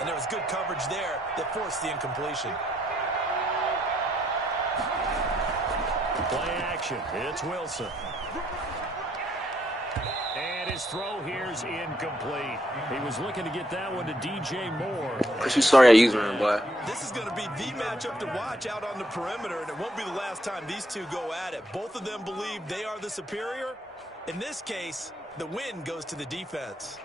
and there was good coverage there that forced the incompletion. Play action. It's Wilson. And his throw here's incomplete. He was looking to get that one to DJ Moore. You sorry I used him, boy. This is going to be the matchup to watch out on the perimeter, and it won't be the last time these two go at it. Both of them believe they are the superior. In this case, the win goes to the defense.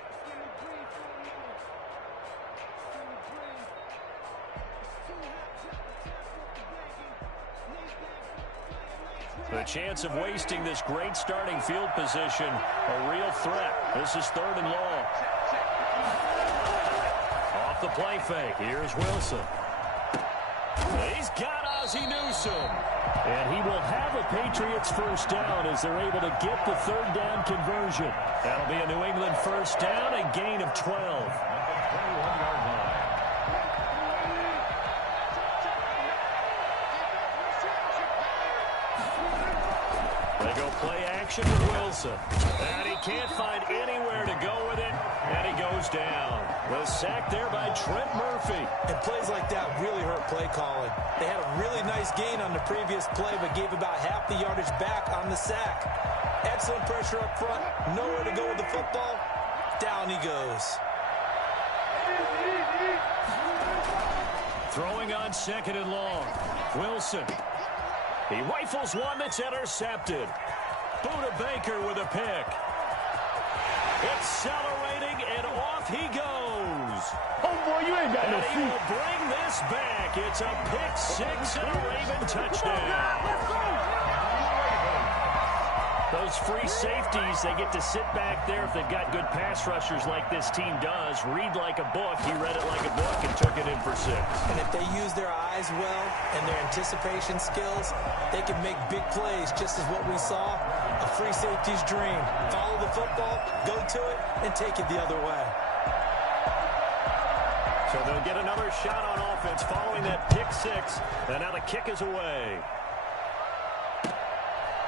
The chance of wasting this great starting field position, a real threat. This is 3rd and long. Off the play fake, here's Wilson. He's got Ozzie Newsome. And he will have a Patriots first down as they're able to get the 3rd down conversion. That'll be a New England first down, a gain of 12. They go play action with Wilson. And he can't find anywhere to go with it. And he goes down. The sack there by Trent Murphy. And plays like that really hurt play calling. They had a really nice gain on the previous play, but gave about half the yardage back on the sack. Excellent pressure up front. Nowhere to go with the football. Down he goes. Throwing on 2nd and long. Wilson. He rifles one that's intercepted. Buda Baker with a pick. Accelerating, and off he goes. Oh, boy, you ain't got no feet. And he will bring this back. It's a pick 6 and a Raven touchdown. Those free safeties, they get to sit back there if they've got good pass rushers like this team does. Read like a book. He read it like a book and took it in for 6. And if they use their eyes well and their anticipation skills, they can make big plays, just as what we saw. A free safety's dream. Follow the football, go to it, and take it the other way. So they'll get another shot on offense following that pick 6. And now the kick is away.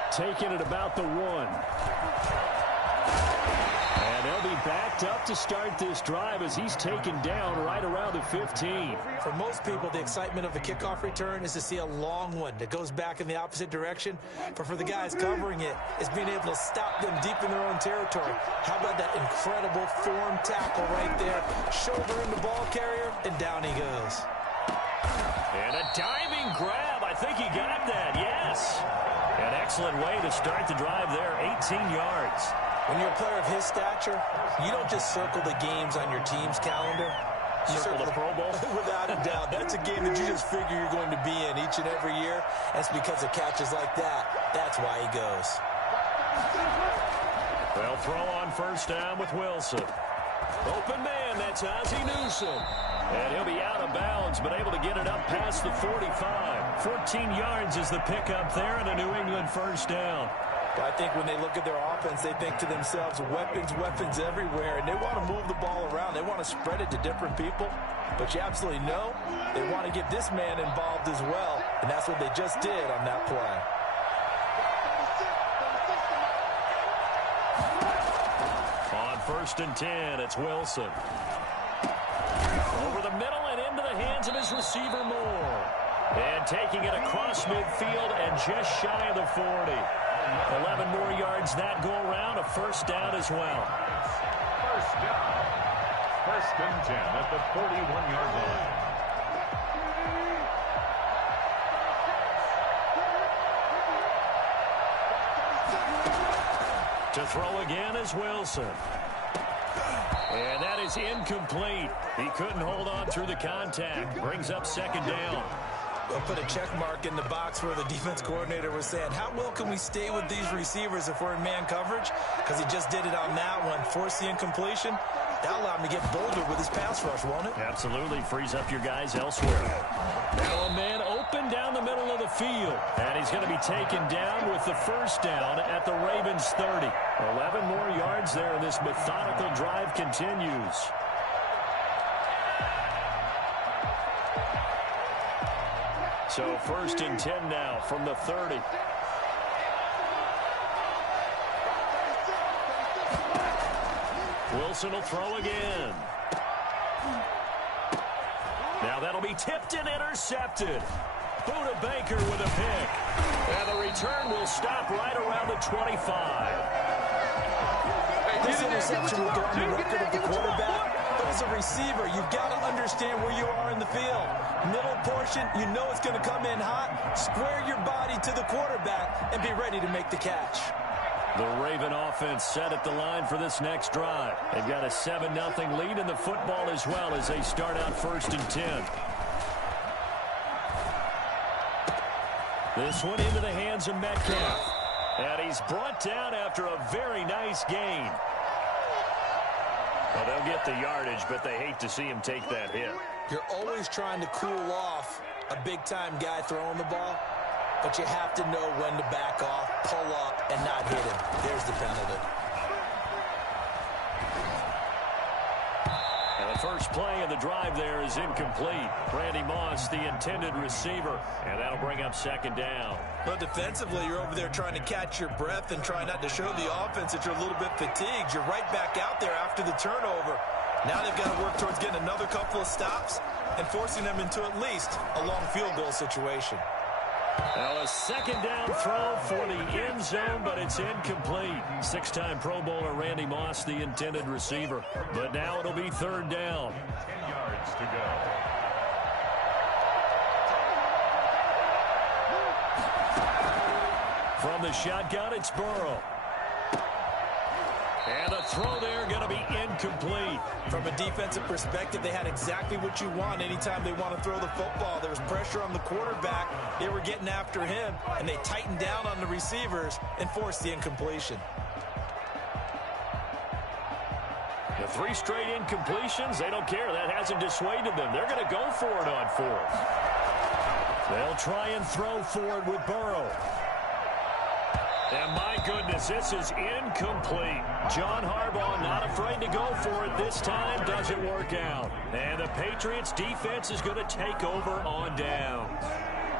Taking it about the 1. And they'll be backed up to start this drive as he's taken down right around the 15. For most people, the excitement of a kickoff return is to see a long one that goes back in the opposite direction. But for the guys covering it, it's being able to stop them deep in their own territory. How about that incredible form tackle right there? Shoulder in the ball carrier, and down he goes. And a diving grab. I think he got that, yes. An excellent way to start the drive there, 18 yards. When you're a player of his stature, you don't just circle the games on your team's calendar. You circle the Pro Bowl? Without a doubt. That's a game that you just figure you're going to be in each and every year. That's because of catches like that. That's why he goes. They'll throw on first down with Wilson. Open man, that's Ozzie Newsome. And he'll be out of bounds, but able to get it up past the 45. 14 yards is the pickup there, and a New England first down. I think when they look at their offense, they think to themselves, weapons, weapons everywhere, and they want to move the ball around. They want to spread it to different people, but you absolutely know they want to get this man involved as well, and that's what they just did on that play. On 1st and 10, it's Wilson. Over the middle and into the hands of his receiver Moore. And taking it across midfield and just shy of the 40. 11 more yards that go around, a first down as well. First down. 1st and 10 at the 41-yard line. To throw again is Wilson. And that is incomplete. He couldn't hold on through the contact. Brings up 2nd down. They'll put a check mark in the box where the defense coordinator was saying, how well can we stay with these receivers if we're in man coverage? Because he just did it on that one. Force the incompletion. That'll allow him to get bolder with his pass rush, won't it? Absolutely. Frees up your guys elsewhere. Now a man open down the middle of the field. And he's going to be taken down with the first down at the Ravens 30. 11 more yards there, and this methodical drive continues. So 1st and 10 now from the 30. Wilson will throw again. Now that'll be tipped and intercepted. Buda Baker with a pick. And the return will stop right around the 25. This interception will go on the record of the quarterback. But as a receiver, you've got to understand where you are in the field. Middle portion, you know it's going to come in hot. Square your body to the quarterback and be ready to make the catch. The Raven offense set at the line for this next drive. They've got a 7-0 lead in the football as well as they start out 1st and 10. This one into the hands of Metcalf. And he's brought down after a very nice gain. Well, they'll get the yardage, but they hate to see him take that hit. You're always trying to cool off a big-time guy throwing the ball, but you have to know when to back off, pull up, and not hit him. There's the penalty. And the first play of the drive there is incomplete. Randy Moss, the intended receiver, and that'll bring up 2nd down. Well, defensively, you're over there trying to catch your breath and try not to show the offense that you're a little bit fatigued. You're right back out there after the turnover. Now they've got to work towards getting another couple of stops and forcing them into at least a long field goal situation. Now a 2nd down throw for the end zone, but it's incomplete. 6-time Pro Bowler Randy Moss, the intended receiver. But now it'll be 3rd down. 10 yards to go. From the shotgun, it's Burrow. And the throw there going to be incomplete. From a defensive perspective, they had exactly what you want anytime they want to throw the football. There was pressure on the quarterback. They were getting after him, and they tightened down on the receivers and forced the incompletion. The 3 straight incompletions, they don't care. That hasn't dissuaded them. They're going to go for it on 4th. They'll try and throw for it with Burrow. And my goodness, this is incomplete. John Harbaugh not afraid to go for it this time. Doesn't work out. And the Patriots defense is going to take over on downs.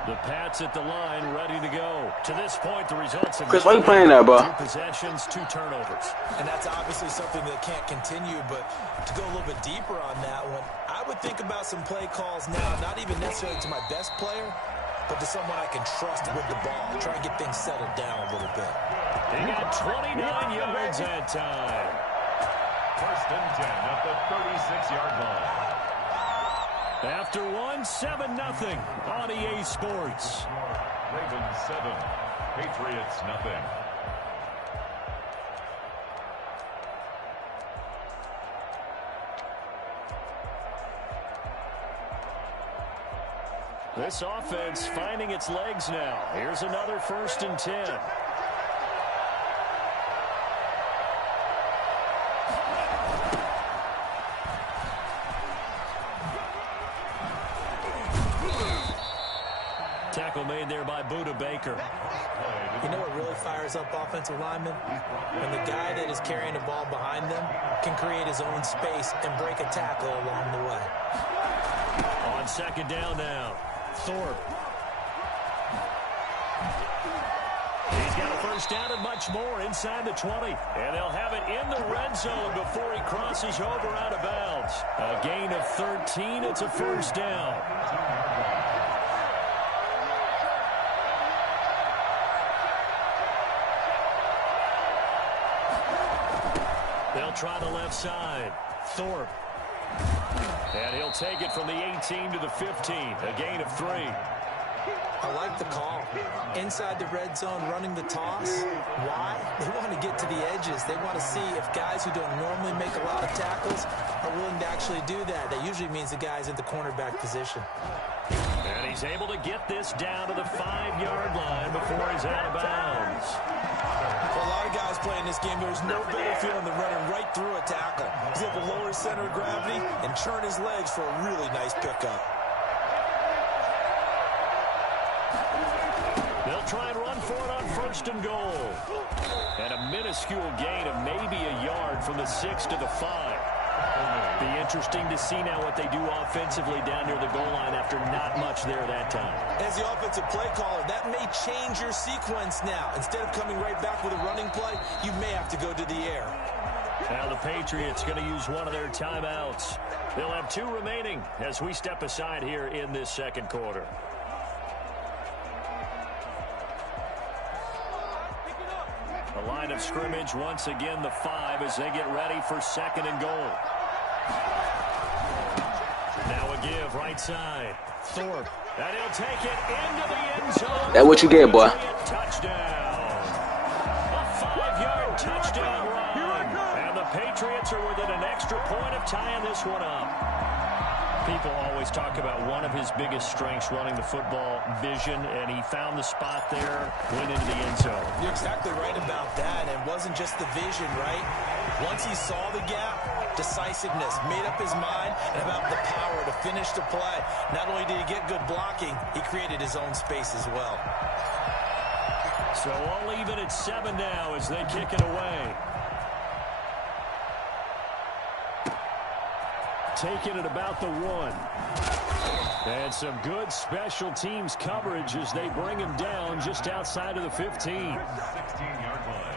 The Pats at the line ready to go. To this point, the results have Chris, why you playing that, bro? 2 possessions, 2 turnovers. And that's obviously something that can't continue, but to go a little bit deeper on that one, I would think about some play calls now, not even necessarily to my best player, but to someone I can trust with the ball. Try and get things settled down a little bit. He got 29 yards that time. 1st and 10 at the 36-yard line. After 7-0 on EA Sports. Ravens 7, Patriots nothing. This offense finding its legs now. Here's another 1st and 10. Tackle made there by Buda Baker. You know what really fires up offensive linemen? When the guy that is carrying the ball behind them can create his own space and break a tackle along the way. On 2nd down now, Thorpe. He's got a 1st down and much more inside the 20. And they'll have it in the red zone before he crosses over out of bounds. A gain of 13. It's a 1st down. They'll try the left side. Thorpe. And he'll take it from the 18 to the 15. A gain of 3. I like the call. Inside the red zone, running the toss. Why? They want to get to the edges. They want to see if guys who don't normally make a lot of tackles are willing to actually do that. That usually means the guy's in the cornerback position. And he's able to get this down to the 5-yard line before he's out of bounds. For a lot of guys playing this game, there's no better feeling than running right through a tackle. He's able to lower his center of gravity and churn his legs for a really nice pickup. They'll try and run for it on 1st and goal. And a minuscule gain of maybe a yard from the 6 to the 5. Be interesting to see now what they do offensively down near the goal line after not much there that time. As the offensive play caller, that may change your sequence now. Instead of coming right back with a running play, you may have to go to the air. Now the Patriots going to use one of their timeouts. They'll have 2 remaining as we step aside here in this second quarter. The line of scrimmage, once again, the 5 as they get ready for 2nd and goal. Now a give right side. Thorpe. And he'll take it into the end zone. That's what you get, boy. Touchdown. A 5-yard touchdown run. And the Patriots are within an extra point of tying this one up. People always talk about one of his biggest strengths running the football, vision, and he found the spot there, went into the end zone. You're exactly right about that. It wasn't just the vision, right? Once he saw the gap, decisiveness, made up his mind, and about the power to finish the play. Not only did he get good blocking, he created his own space as well. So all even at 7 now as they kick it away. Taking it about the 1. And some good special teams coverage as they bring him down just outside of the 15. 16-yard line.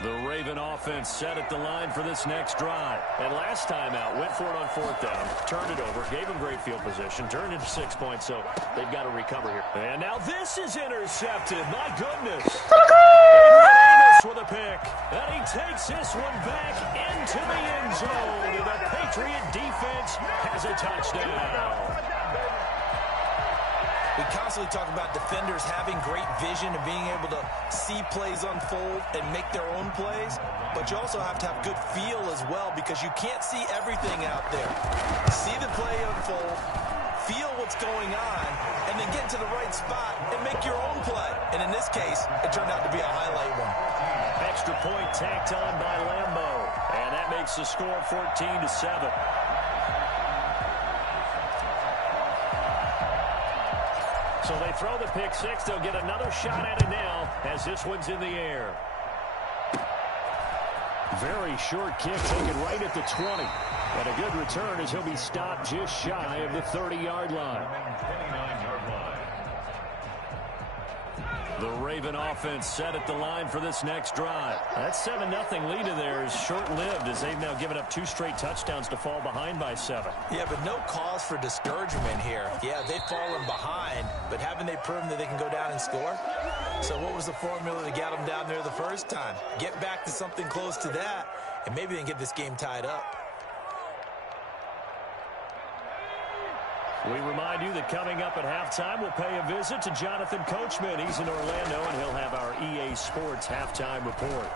The Raven offense set at the line for this next drive. And last time out, went for it on 4th down, turned it over, gave him great field position, turned into 6 points, so they've got to recover here. And now this is intercepted. My goodness. Amos with a pick. And he takes this one back into the end zone. And the Patriot defense has a touchdown. We constantly talk about defenders having great vision and being able to see plays unfold and make their own plays, but you also have to have good feel as well because you can't see everything out there. See the play unfold, feel what's going on, and then get to the right spot and make your own play. And in this case, it turned out to be a highlight one. Extra point tacked on by Lambo, and that makes the score 14-7. So they throw the pick 6. They'll get another shot at it now as this one's in the air. Very short kick taken right at the 20. And a good return as he'll be stopped just shy of the 30-yard line. 29-yard line. The Raven offense set at the line for this next drive. That 7-0 lead of theirs is short-lived as they've now given up 2 straight touchdowns to fall behind by 7. Yeah, but no cause for discouragement here. Yeah, they've fallen behind, but haven't they proven that they can go down and score? So what was the formula to get them down there the first time? Get back to something close to that, and maybe they can get this game tied up. We remind you that coming up at halftime, we'll pay a visit to Jonathan Coachman. He's in Orlando, and he'll have our EA Sports halftime report.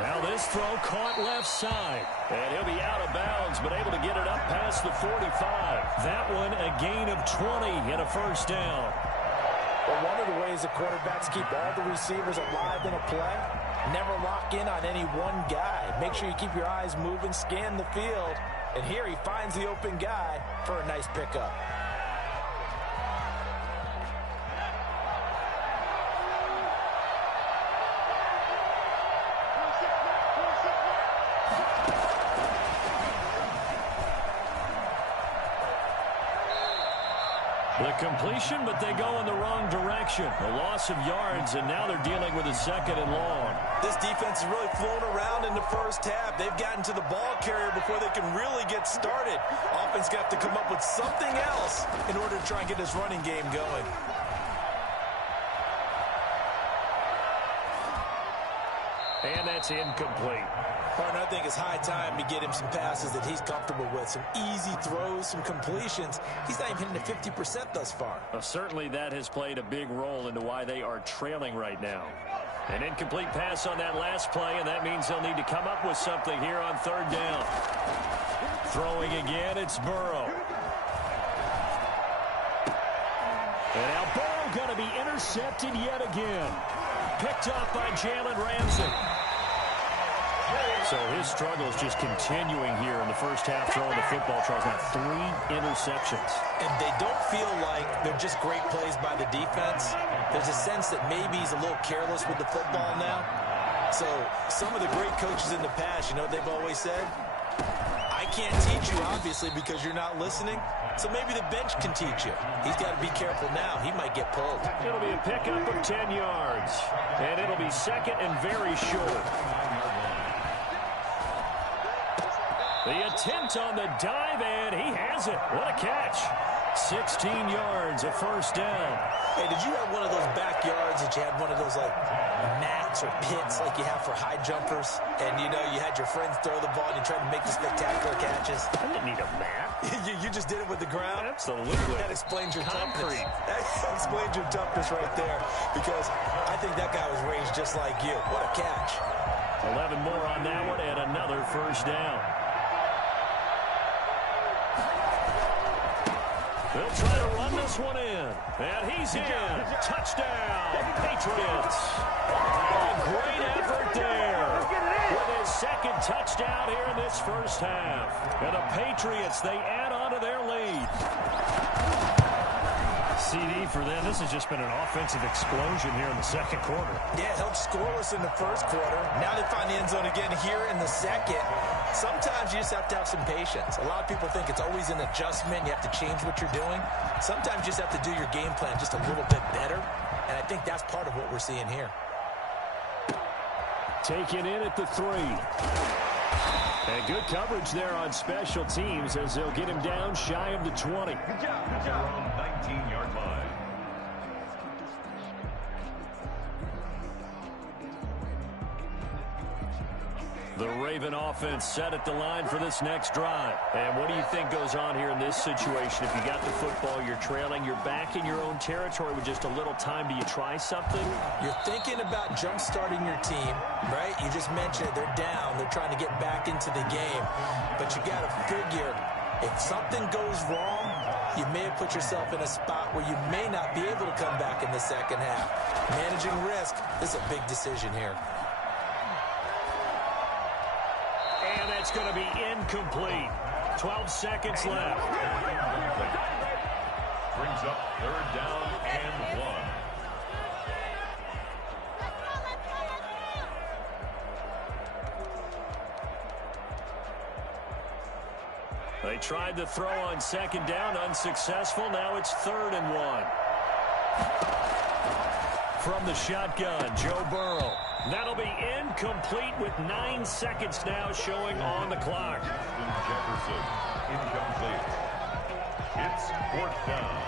Now this throw caught left side, and he'll be out of bounds, but able to get it up past the 45. That one a gain of 20 and a first down. Well, one of the ways the quarterbacks keep all the receivers alive in a play, never lock in on any one guy. Make sure you keep your eyes moving, scan the field. And here he finds the open guy for a nice pickup. The completion, but they go in the wrong direction. A loss of yards, and now they're dealing with a 2nd and long. This defense has really flown around in the first half. They've gotten to the ball carrier before they can really get started. Offense got to come up with something else in order to try and get this running game going. And that's incomplete. Partner, I think it's high time to get him some passes that he's comfortable with. Some easy throws, some completions. He's not even hitting the 50% thus far. Well, certainly that has played a big role into why they are trailing right now. An incomplete pass on that last play, and that means they'll need to come up with something here on 3rd down. Throwing again, it's Burrow. And now Burrow going to be intercepted yet again. Picked off by Jalen Ramsey. So his struggle is just continuing here in the first half throwing the football. Charles, now 3 interceptions. And they don't feel like they're just great plays by the defense. There's a sense that maybe he's a little careless with the football now. So some of the great coaches in the past, you know what they've always said? I can't teach you, obviously, because you're not listening. So maybe the bench can teach you. He's got to be careful now. He might get pulled. It'll be a pickup of 10 yards. And it'll be second and very short. The attempt on the dive, and he has it. What a catch. 16 yards, a first down. Hey, did you have one of those backyards that you had one of those, like, mats or pits like you have for high jumpers? And, you know, you had your friends throw the ball and you tried to make the spectacular catches? I didn't need a mat. you just did it with the ground? Absolutely. That explains your Concrete. toughness. That explains your toughness right there, because I think that guy was raised just like you. What a catch. 11 more on that one and another first down. They'll try to run this one in. And he's in. Touchdown, Patriots. Oh, great effort there. With his second touchdown here in this first half. And the Patriots, they add on to their lead. CD for them. This has just been an offensive explosion here in the second quarter. Yeah, held scoreless in the first quarter. Now they find the end zone again here in the second. Sometimes you just have to have some patience. A lot of people think it's always an adjustment. You have to change what you're doing. Sometimes you just have to do your game plan just a little bit better. And I think that's part of what we're seeing here. Taken in at the 3. And good coverage there on special teams as they'll get him down shy of the 20. Good job. Around 19-yard line. The Raven offense set at the line for this next drive. And what do you think goes on here in this situation? If you got the football, you're trailing, you're back in your own territory with just a little time. Do you try something? You're thinking about jump-starting your team, right? You just mentioned it. They're down. They're trying to get back into the game. But you got to figure, if something goes wrong, you may have put yourself in a spot where you may not be able to come back in the second half. Managing risk, this is a big decision here. And that's going to be incomplete. 12 seconds left. Brings up third down and 1. They tried to throw on second down, unsuccessful. Now it's 3rd and 1. From the shotgun, Joe Burrow. That'll be incomplete with 9 seconds now showing on the clock. Jefferson, incomplete. It's 4th down.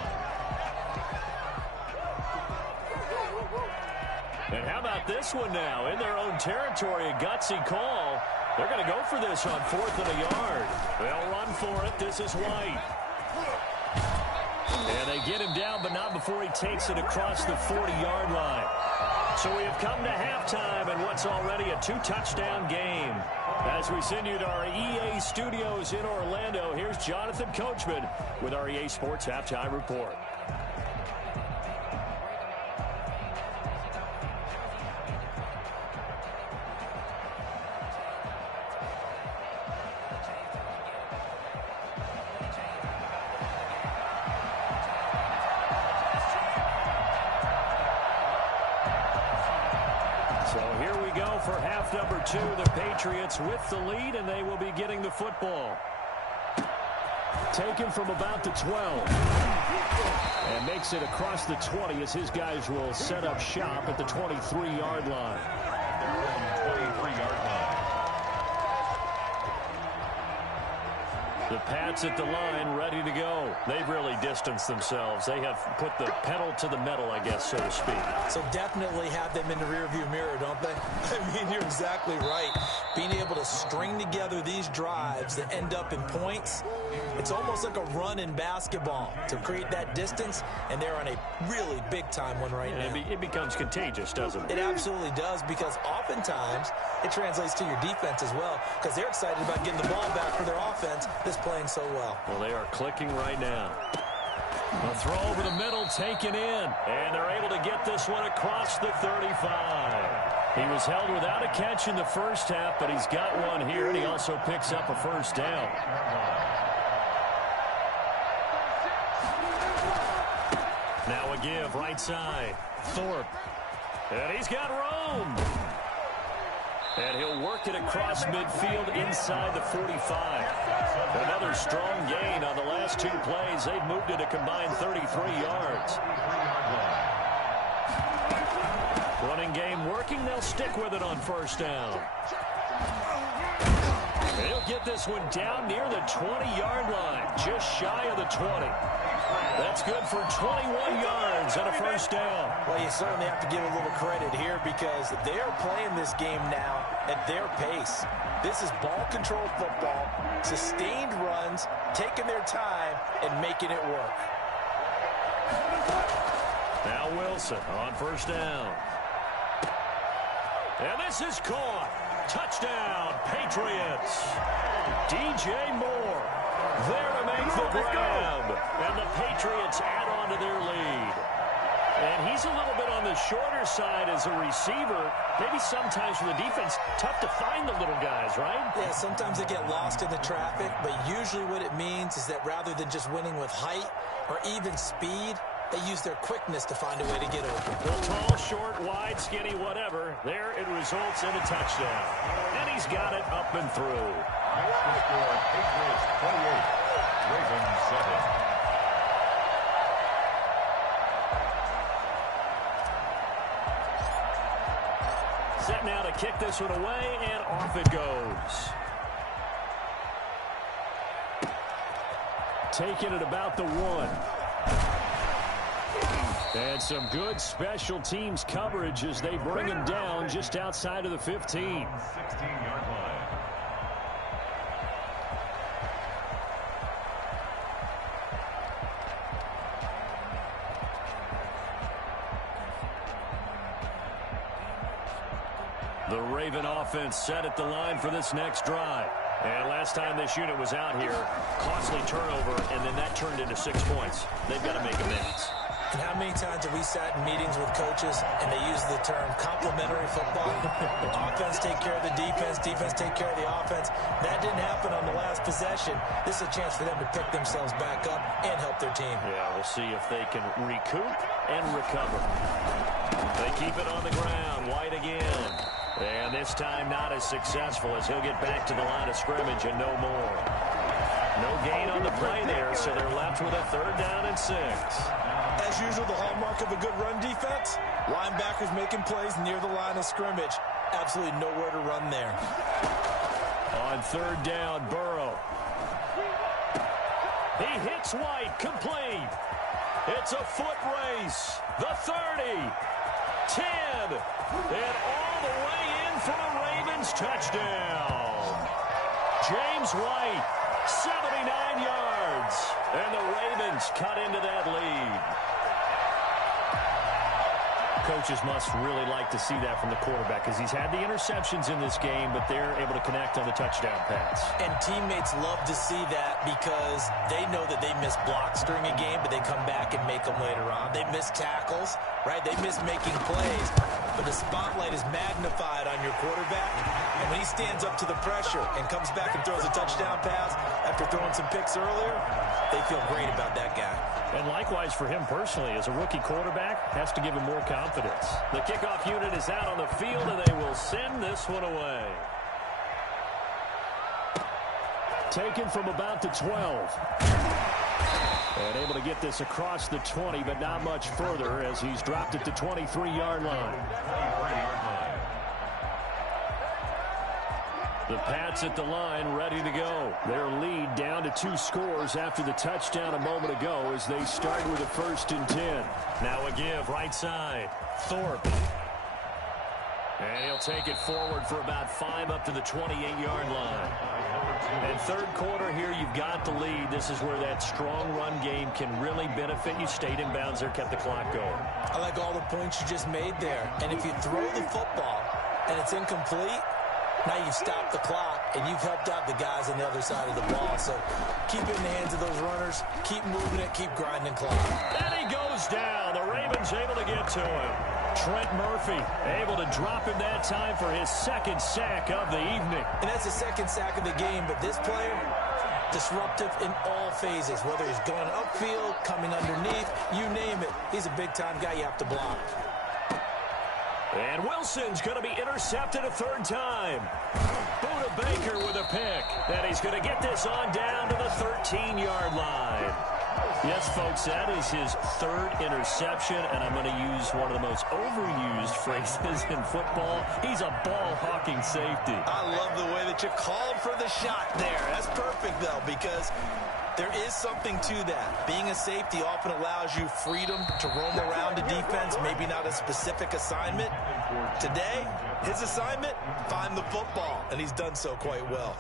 And how about this one now? In their own territory, a gutsy call. They're going to go for this on 4th and a yard. They'll run for it. This is White. And they get him down, but not before he takes it across the 40-yard line. So we have come to halftime in what's already a 2-touchdown game. As we send you to our EA studios in Orlando, here's Jonathan Coachman with our EA Sports Halftime Report. For half number 2, the Patriots with the lead, and they will be getting the football. Taken from about the 12. And makes it across the 20 as his guys will set up shop at the 23-yard line. 23-yard line. The Pats at the line, ready to go. They've really distanced themselves. They have put the pedal to the metal, I guess, so to speak. So definitely have them in the rearview mirror, don't they? I mean, you're exactly right. Being able to string together these drives that end up in points, it's almost like a run in basketball to create that distance, and they're on a really big-time one right now. It becomes contagious, doesn't it? It absolutely does, because oftentimes it translates to your defense as well, because they're excited about getting the ball back for their offense that's playing so well. Well, they are clicking right now. A throw over the middle, taken in, and they're able to get this one across the 35. He was held without a catch in the first half, but he's got one here, and he also picks up a first down. Now a give, right side. Thorpe. And he's got room. And he'll work it across midfield inside the 45. Another strong gain on the last two plays. They've moved it a combined 33 yards. Running game working. They'll stick with it on first down. He'll get this one down near the 20-yard line, just shy of the 20. That's good for 21 yards and a first down. Well, you certainly have to give a little credit here because they're playing this game now at their pace. This is ball control football, sustained runs, taking their time and making it work. Now Wilson on first down. And this is caught. Touchdown, Patriots. DJ Moore there to make the grab. And the Patriots add on to their lead. And he's a little bit on the shorter side as a receiver. Maybe sometimes for the defense, tough to find the little guys, right? Yeah, sometimes they get lost in the traffic, but usually what it means is that rather than just winning with height or even speed, they use their quickness to find a way to get open. Well, tall, short, wide, skinny, whatever. There it results in a touchdown. And he's got it up and through. Score, Patriots 28, Ravens 7. Set now to kick this one away, and off it goes. Taking it about the 1. And some good special teams coverage as they bring him down just outside of the 15. 16-yard line. The Raven offense set at the line for this next drive. And last time this unit was out here, costly turnover, and then that turned into 6 points. They've got to make amends. And how many times have we sat in meetings with coaches and they use the term complementary football? Offense take care of the defense, defense take care of the offense. That didn't happen on the last possession. This is a chance for them to pick themselves back up and help their team. Yeah, we'll see if they can recoup and recover. They keep it on the ground. White again. And this time not as successful as he'll get back to the line of scrimmage and no more. No gain on the play there, so they're left with a 3rd down and 6. As usual, the hallmark of a good run defense, linebackers making plays near the line of scrimmage. Absolutely nowhere to run there. On 3rd down, Burrow. He hits White, complete. It's a foot race. The 30, 10, and all the way in for a Ravens touchdown. James White, 79 yards, and the Ravens cut into that lead. Coaches must really like to see that from the quarterback because he's had the interceptions in this game, but they're able to connect on the touchdown pass. And teammates love to see that because they know that they miss blocks during a game, but they come back and make them later on. They miss tackles, right? They miss making plays, but the spotlight is magnified on your quarterback. And when he stands up to the pressure and comes back and throws a touchdown pass after throwing some picks earlier, they feel great about that guy. And likewise for him personally, as a rookie quarterback, has to give him more confidence. The kickoff unit is out on the field, and they will send this one away. Taken from about the 12. And able to get this across the 20, but not much further as he's dropped at the 23-yard line. The Pats at the line, ready to go. Their lead down to 2 scores after the touchdown a moment ago as they start with a 1st and 10. Now a give, right side. Thorpe. And he'll take it forward for about 5 up to the 28-yard line. And 3rd quarter here, you've got the lead. This is where that strong run game can really benefit you. Stayed in bounds there, kept the clock going. I like all the points you just made there. And if you throw the football and it's incomplete, now you've stopped the clock, and you've helped out the guys on the other side of the ball. So keep it in the hands of those runners. Keep moving it. Keep grinding clock. And he goes down. The Ravens able to get to him. Trent Murphy able to drop him that time for his 2nd sack of the evening. And that's the 2nd sack of the game. But this player, disruptive in all phases, whether he's going upfield, coming underneath, you name it. He's a big-time guy you have to block. And Wilson's going to be intercepted a third time. Buda Baker with a pick. And he's going to get this on down to the 13-yard line. Yes, folks, that is his third interception, and I'm going to use one of the most overused phrases in football. He's a ball-hawking safety. I love the way that you called for the shot there. That's perfect, though, because there is something to that. Being a safety often allows you freedom to roam around the defense, maybe not a specific assignment. Today, his assignment, find the football, and he's done so quite well.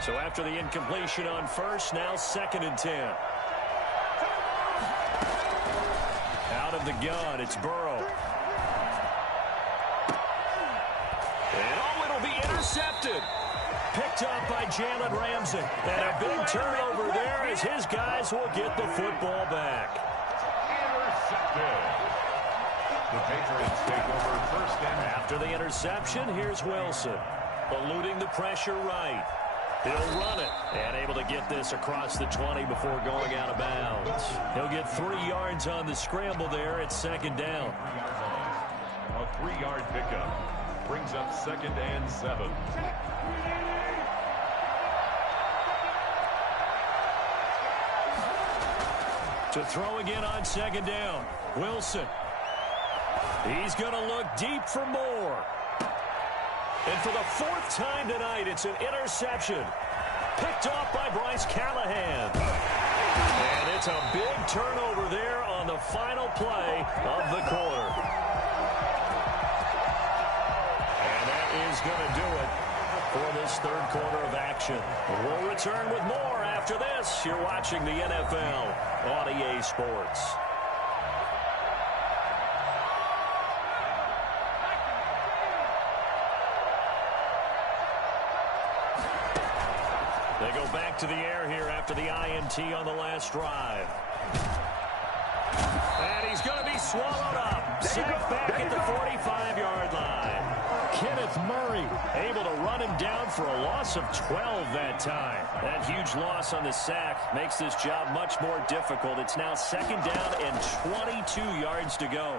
So after the incompletion on first, now 2nd and 10. Out of the gun, it's Burrow. And it'll be intercepted. Picked up by Jalen Ramsey. And a big turnover there as his guys will get the football back. Intercepted. The Patriots take over 1st and. After the interception, here's Wilson. Eluding the pressure right. He'll run it and able to get this across the 20 before going out of bounds. He'll get 3 yards on the scramble there at 2nd down. A 3-yard pickup brings up 2nd and 7. To throw again on 2nd down. Wilson. He's going to look deep for more. And for the 4th time tonight, it's an interception. Picked off by Bryce Callahan. And it's a big turnover there on the final play of the quarter. And that is going to do it for this 3rd quarter of action. We'll return with more after this. You're watching the NFL on EA Sports. They go back to the air here after the INT on the last drive. And he's going to be swallowed up. Sacked back at the 45-yard line. Kenneth Murray able to run him down for a loss of 12 that time. That huge loss on the sack makes this job much more difficult. It's now 2nd down and 22 yards to go.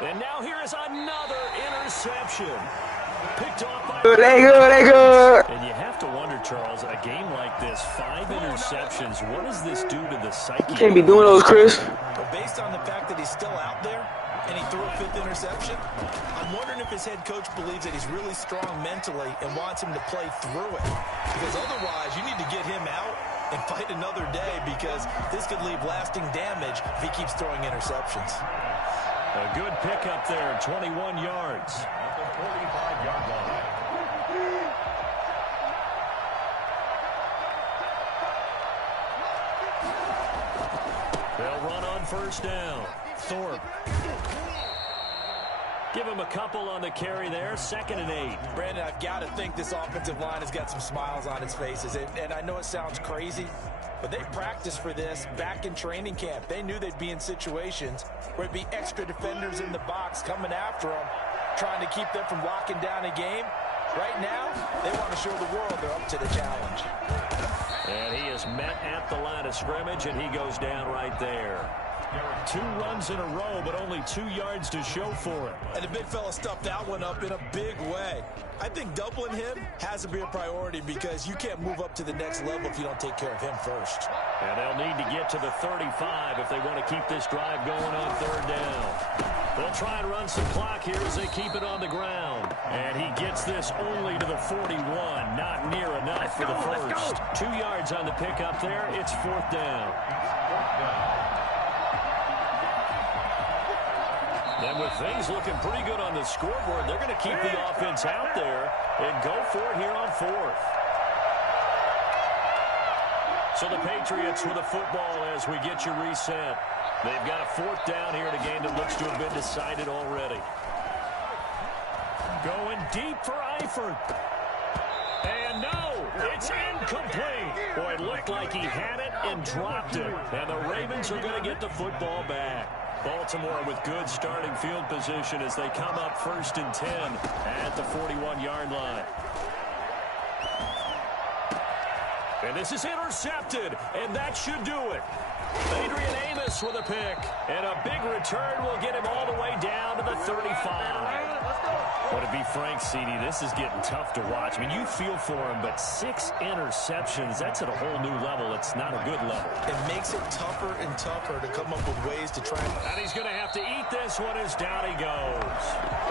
And now here is another interception. Picked off by... They good. And you have to wonder, Charles, a game like this, 5 interceptions, what does this do to the psyche? You can't be doing those, Chris. But based on the fact that he's still out there and he threw a 5th interception, I'm wondering if his head coach believes that he's really strong mentally and wants him to play through it. Because otherwise, you need to get him out and fight another day, because this could leave lasting damage if he keeps throwing interceptions. A good pickup there, 21 yards. At the 45-yard line. They'll run on 1st down. Thorpe. Give him a couple on the carry there. 2nd and 8. Brandon, I've got to think this offensive line has got some smiles on its faces. And I know it sounds crazy, but they practiced for this back in training camp. They knew they'd be in situations where it'd be extra defenders in the box coming after them, trying to keep them from locking down a game. Right now, they want to show the world they're up to the challenge. And he is met at the line of scrimmage, and he goes down right there. 2 runs in a row, but only 2 yards to show for it. And the big fella stuffed that one up in a big way. I think doubling him has to be a priority, because you can't move up to the next level if you don't take care of him first. And they'll need to get to the 35 if they want to keep this drive going on 3rd down. They'll try and run some clock here as they keep it on the ground. And he gets this only to the 41. Not near enough for the first. 2 yards on the pickup there. It's 4th down. And with things looking pretty good on the scoreboard, they're going to keep the offense out there and go for it here on 4th. So the Patriots with a football as we get you reset. They've got a 4th down here in a game that looks to have been decided already. Going deep for Eifert. And no, it's incomplete. Boy, it looked like he had it and dropped it. And the Ravens are going to get the football back. Baltimore with good starting field position as they come up 1st and 10 at the 41-yard line. And this is intercepted, and that should do it. Adrian Amos with a pick, and a big return will get him all the way down to the 35. But to be frank, CD, this is getting tough to watch. I mean, you feel for him, but 6 interceptions, that's at a whole new level. It's not a good level. It makes it tougher and tougher to come up with ways to try. And he's going to have to eat this one as down he goes.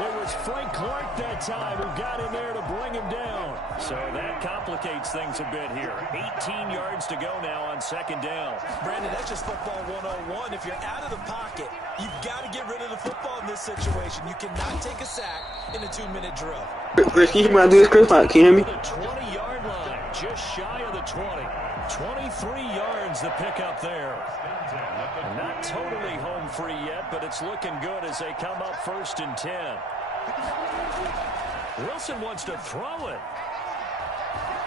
It was Frank Clark that time who got in there to bring him down. So that complicates things a bit here. 18 yards to go now on second down. Brandon, that's just football 101. If you're out of the pocket, you've got to get rid of the football in this situation. You cannot take a sack in a 2-minute drill. Chris, can you hear me when I do this, Chris? Can you hear me? The 20-yard line, just shy of the 20. 23 yards the pickup there. Not totally home free yet, but it's looking good as they come up 1st and 10. Wilson wants to throw it.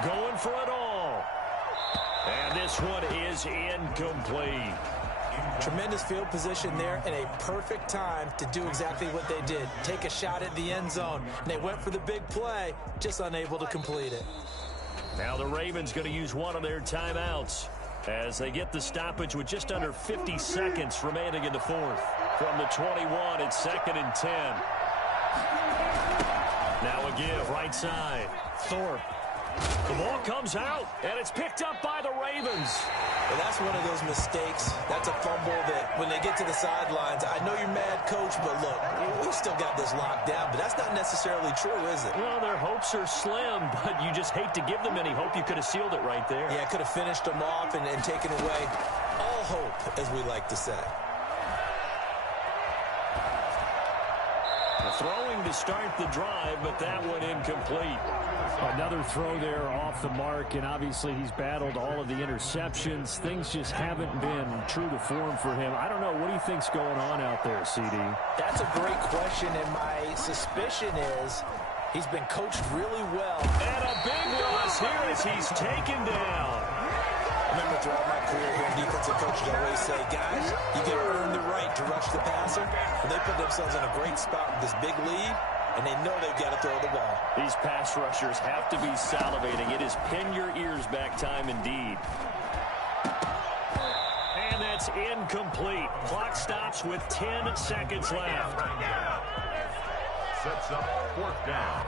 Going for it all. And this one is incomplete. Tremendous field position there and a perfect time to do exactly what they did. Take a shot at the end zone. And they went for the big play, just unable to complete it. Now the Ravens going to use one of their timeouts as they get the stoppage with just under 50 seconds remaining in the 4th. From the 21, it's 2nd and 10. Now a give right side. Thorpe. The ball comes out, and it's picked up by the Ravens. Well, that's one of those mistakes. That's a fumble that when they get to the sidelines, I know you're mad, Coach, but look, we've still got this locked down. But that's not necessarily true, is it? Well, their hopes are slim, but you just hate to give them any hope. You could have sealed it right there. Yeah, could have finished them off and taken away all hope, as we like to say. Throwing to start the drive, but that one incomplete. Another throw there off the mark, and obviously he's battled all of the interceptions. Things just haven't been true to form for him. I don't know. What do you think's going on out there, CD? That's a great question, and my suspicion is he's been coached really well. And a big loss here as he's taken down. Remember, throughout my career here in defensive coaching, I always say, guys, you got to earn the right to rush the passer. And they put themselves in a great spot with this big lead, and they know they've got to throw the ball. These pass rushers have to be salivating. It is pin your ears back time indeed. And that's incomplete. Clock stops with 10 seconds left. Sets up 4th down.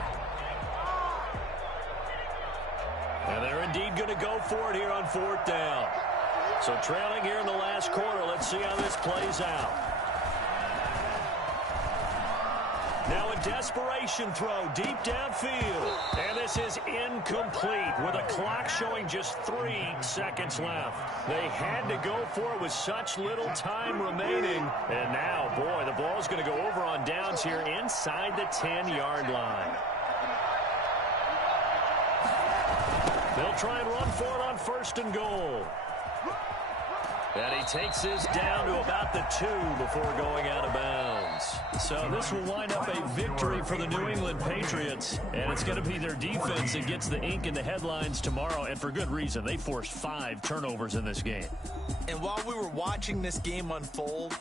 And they're indeed going to go for it here on 4th down. So trailing here in the last quarter. Let's see how this plays out. Now a desperation throw deep downfield. And this is incomplete with a clock showing just 3 seconds left. They had to go for it with such little time remaining. And now, boy, the ball's going to go over on downs here inside the 10-yard line. They'll try and run for it on 1st and goal. And he takes this down to about the 2 before going out of bounds. So this will wind up a victory for the New England Patriots. And it's going to be their defense that gets the ink in the headlines tomorrow. And for good reason. They forced 5 turnovers in this game. And while we were watching this game unfold,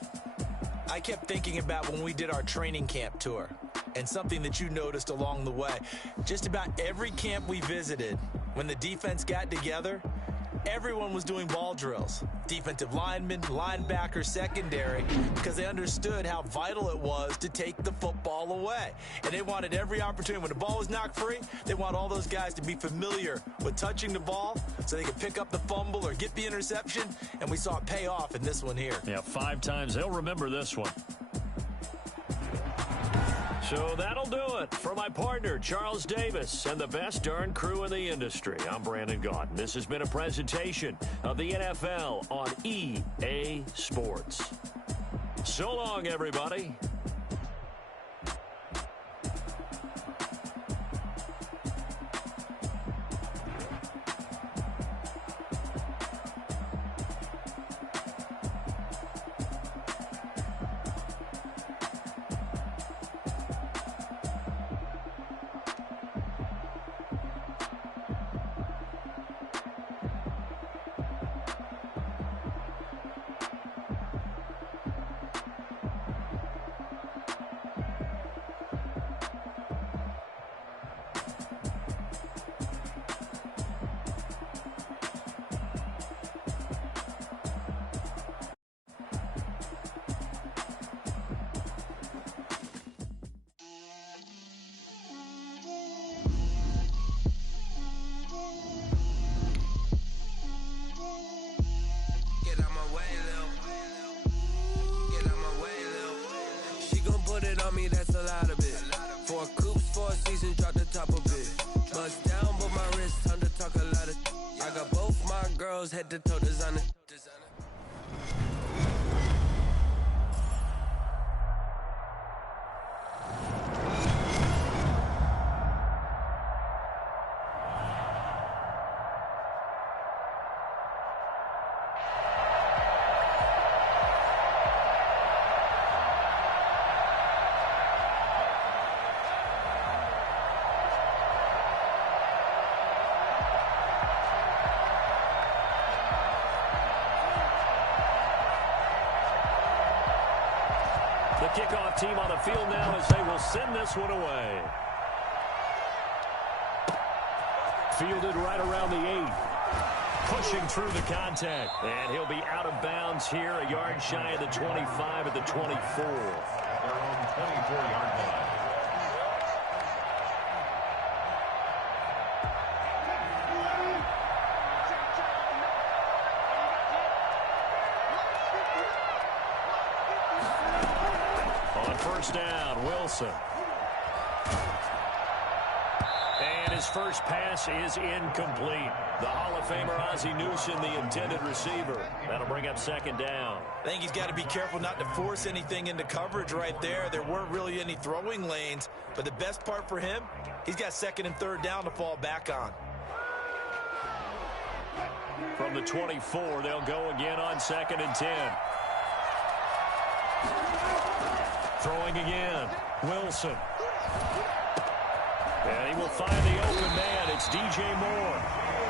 I kept thinking about when we did our training camp tour. And something that you noticed along the way. Just about every camp we visited, when the defense got together, everyone was doing ball drills. Defensive linemen, linebackers, secondary, because they understood how vital it was to take the football away. And they wanted every opportunity. When the ball was knocked free, they want all those guys to be familiar with touching the ball so they could pick up the fumble or get the interception. And we saw it pay off in this one here. Yeah, 5 times. They'll remember this one. So that'll do it for my partner, Charles Davis, and the best darn crew in the industry. I'm Brandon Gaudin. This has been a presentation of the NFL on EA Sports. So long, everybody. a lot of it. 4 coops, 4 seasons, drop the top of it. Bust down, but my wrist, time to talk a lot of. I got both my girls head to toe designer. The kickoff team on the field now as they will send this one away. Fielded right around the 8. Pushing through the contact. And he'll be out of bounds here, a yard shy of the 25 at the 24. Their own 24-yard line. First down, Wilson. And his first pass is incomplete. The Hall of Famer Ozzie Newsome, the intended receiver. That'll bring up second down. I think he's got to be careful not to force anything into coverage right there. There weren't really any throwing lanes, but the best part for him, he's got second and third down to fall back on. From the 24, they'll go again on second and 10. Throwing again, Wilson. And he will find the open man. It's DJ Moore.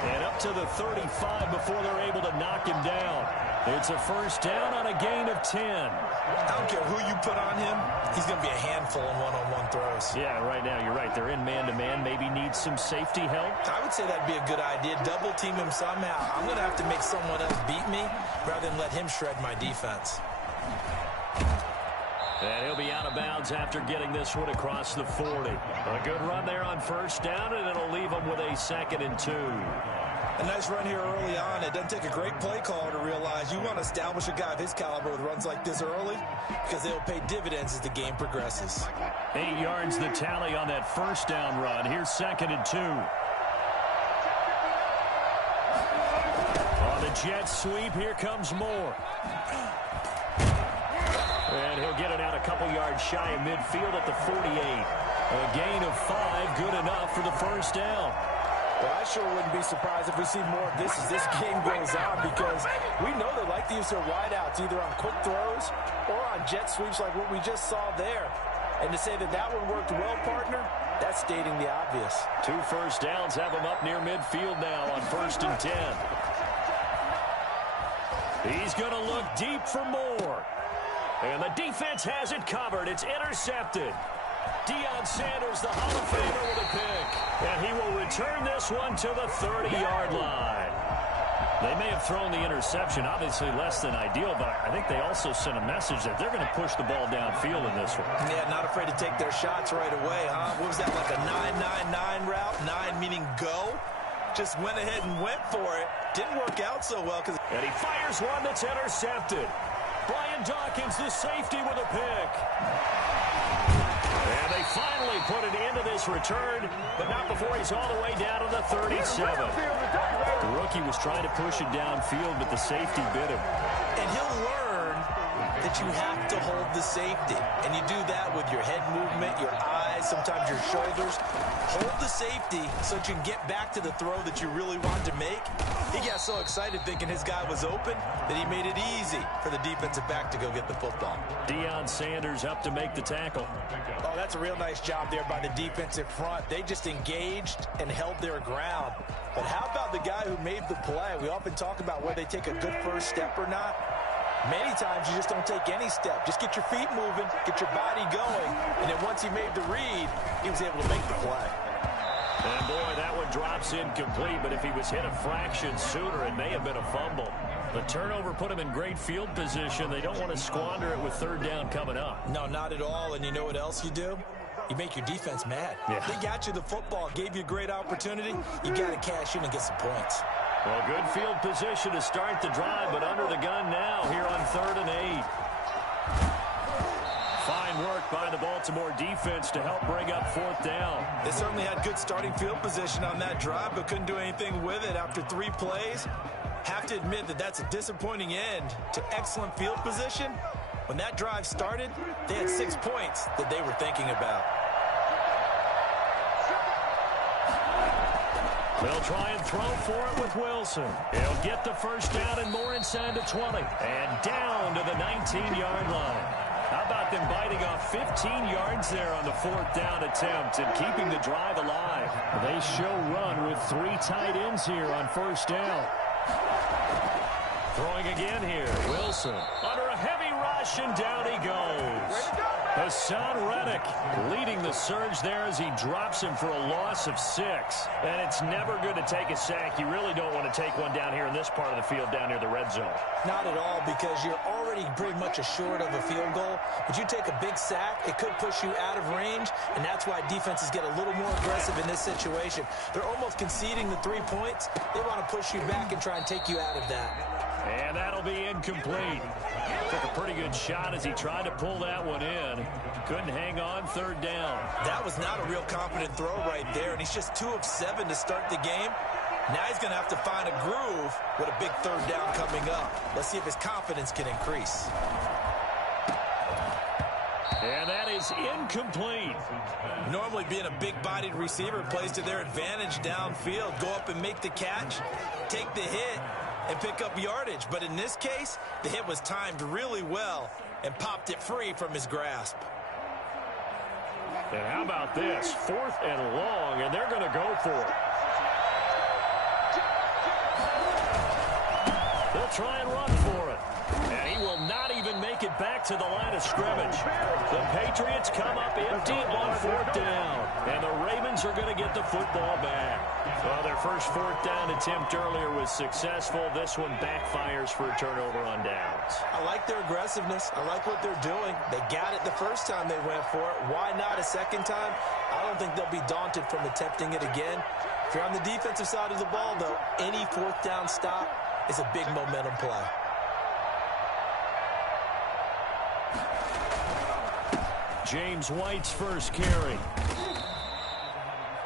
And up to the 35 before they're able to knock him down. It's a first down on a gain of 10. I don't care who you put on him, he's going to be a handful in one-on-one throws. Yeah, right now, you're right. They're in man-to-man. Maybe need some safety help. I would say that'd be a good idea. Double team him somehow. I'm going to have to make someone else beat me rather than let him shred my defense. And he'll be out of bounds after getting this one across the 40. A good run there on first down, and it'll leave him with a second and 2. A nice run here early on. It doesn't take a great play caller to realize you want to establish a guy of his caliber with runs like this early because they'll pay dividends as the game progresses. 8 yards the tally on that first down run. Here's second and 2. On the jet sweep, here comes Moore. And he'll get it out a couple yards shy of midfield at the 48. A gain of 5, good enough for the first down. Well, I sure wouldn't be surprised if we see more of this as this game goes on because we know they like to use their wideouts either on quick throws or on jet sweeps like what we just saw there. And to say that that one worked well, partner, that's stating the obvious. 2 first downs have him up near midfield now on first and 10. He's going to look deep for Moore. And the defense has it covered. It's intercepted. Deion Sanders, the Hall of Famer, with a pick. And he will return this one to the 30-yard line. They may have thrown the interception, obviously less than ideal, but I think they also sent a message that they're going to push the ball downfield in this one. Yeah, not afraid to take their shots right away, huh? What was that, like a 9-9-9 route? 9 meaning go? Just went ahead and went for it. Didn't work out so well. And he fires one that's intercepted. Brian Dawkins, the safety, with a pick. And they finally put an end to this return, but not before he's all the way down to the 37. The rookie was trying to push it downfield, but the safety bit him. And he'll learn that you have to hold the safety. And you do that with your head movement, your eyes, sometimes your shoulders. Hold the safety so that you can get back to the throw that you really want to make. He got so excited thinking his guy was open that he made it easy for the defensive back to go get the football. Deion Sanders up to make the tackle. Oh, that's a real nice job there by the defensive front. They just engaged and held their ground. But how about the guy who made the play? We often talk about whether they take a good first step or not. Many times you just don't take any step. Just get your feet moving, get your body going, and then once he made the read, he was able to make the play. And boy, that one drops incomplete, but if he was hit a fraction sooner, it may have been a fumble. The turnover put him in great field position. They don't want to squander it with third down coming up. No, not at all. And you know what else you do? You make your defense mad. Yeah. They got you the football, gave you a great opportunity. You got to cash in and get some points. Well, good field position to start the drive, but under the gun now here on 3rd and 8. Fine work by the Baltimore defense to help bring up 4th down. They certainly had good starting field position on that drive, but couldn't do anything with it after 3 plays. Have to admit that that's a disappointing end to excellent field position. When that drive started, they had 6 points that they were thinking about. They'll try and throw for it with Wilson. He'll get the first down and more inside the 20. And down to the 19-yard line. How about them biting off 15 yards there on the 4th down attempt and keeping the drive alive? They show run with 3 tight ends here on 1st down. Throwing again here. Wilson under a heavy rush, and down he goes. Hassan Reddick leading the surge there as he drops him for a loss of 6. And it's never good to take a sack. You really don't want to take one down here in this part of the field down near the red zone. Not at all, because you're already pretty much assured of a field goal. But you take a big sack, it could push you out of range, and that's why defenses get a little more aggressive in this situation. They're almost conceding the 3 points. They want to push you back and try and take you out of that. And that'll be incomplete. Took a pretty good shot as he tried to pull that one in. Couldn't hang on 3rd down. That was not a real confident throw right there, and he's just 2 of 7 to start the game. Now he's going to have to find a groove with a big 3rd down coming up. Let's see if his confidence can increase. And that is incomplete. Normally being a big-bodied receiver plays to their advantage downfield. Go up and make the catch, take the hit, and pick up yardage. But in this case, the hit was timed really well and popped it free from his grasp. And how about this? 4th and long, and they're going to go for it. They'll try and run for it. And he will not even make it back to the line of scrimmage. The Patriots come up empty on 4th down. And the Ravens are going to get the football back. Well, their first 4th down attempt earlier was successful. This one backfires for a turnover on downs. I like their aggressiveness. I like what they're doing. They got it the first time they went for it. Why not a second time? I don't think they'll be daunted from attempting it again. If you're on the defensive side of the ball, though, any 4th down stop is a big momentum play. James White's first carry.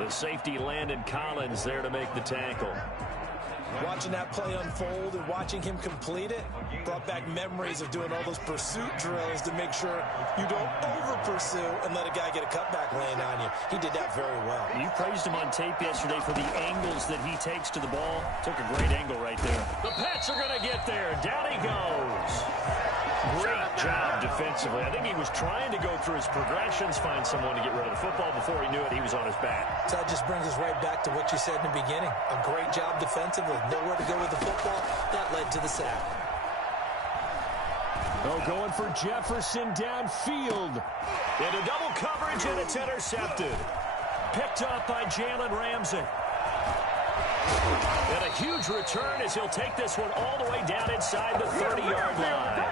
The safety Landon Collins there to make the tackle. Watching that play unfold and watching him complete it brought back memories of doing all those pursuit drills to make sure you don't over-pursue and let a guy get a cutback laying on you. He did that very well. You praised him on tape yesterday for the angles that he takes to the ball. Took a great angle right there. The Pats are going to get there. Down he goes. Great job defensively. I think he was trying to go through his progressions, find someone to get rid of the football. Before he knew it, he was on his back. So that just brings us right back to what you said in the beginning. A great job defensively. Nowhere to go with the football. That led to the sack. Oh, going for Jefferson downfield. Into double coverage, and it's intercepted. Picked up by Jalen Ramsey. And a huge return as he'll take this one all the way down inside the 30-yard line.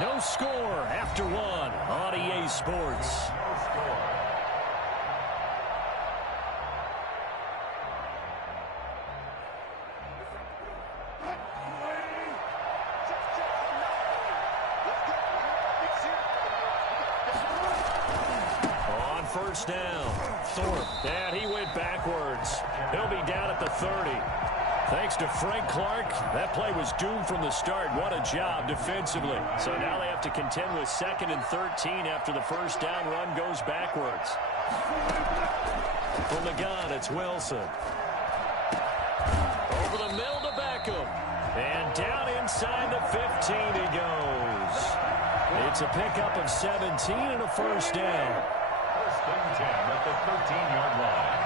No score after 1 on EA Sports. On 1st down, Thorpe. And he went backwards. He'll be down at the 30. Thanks to Frank Clark, that play was doomed from the start. What a job defensively. So now they have to contend with 2nd and 13 after the 1st down run goes backwards. From the gun, it's Wilson. Over the middle to Beckham. And down inside the 15 he goes. It's a pickup of 17 and a 1st down. 1st and 10 at the 13-yard line.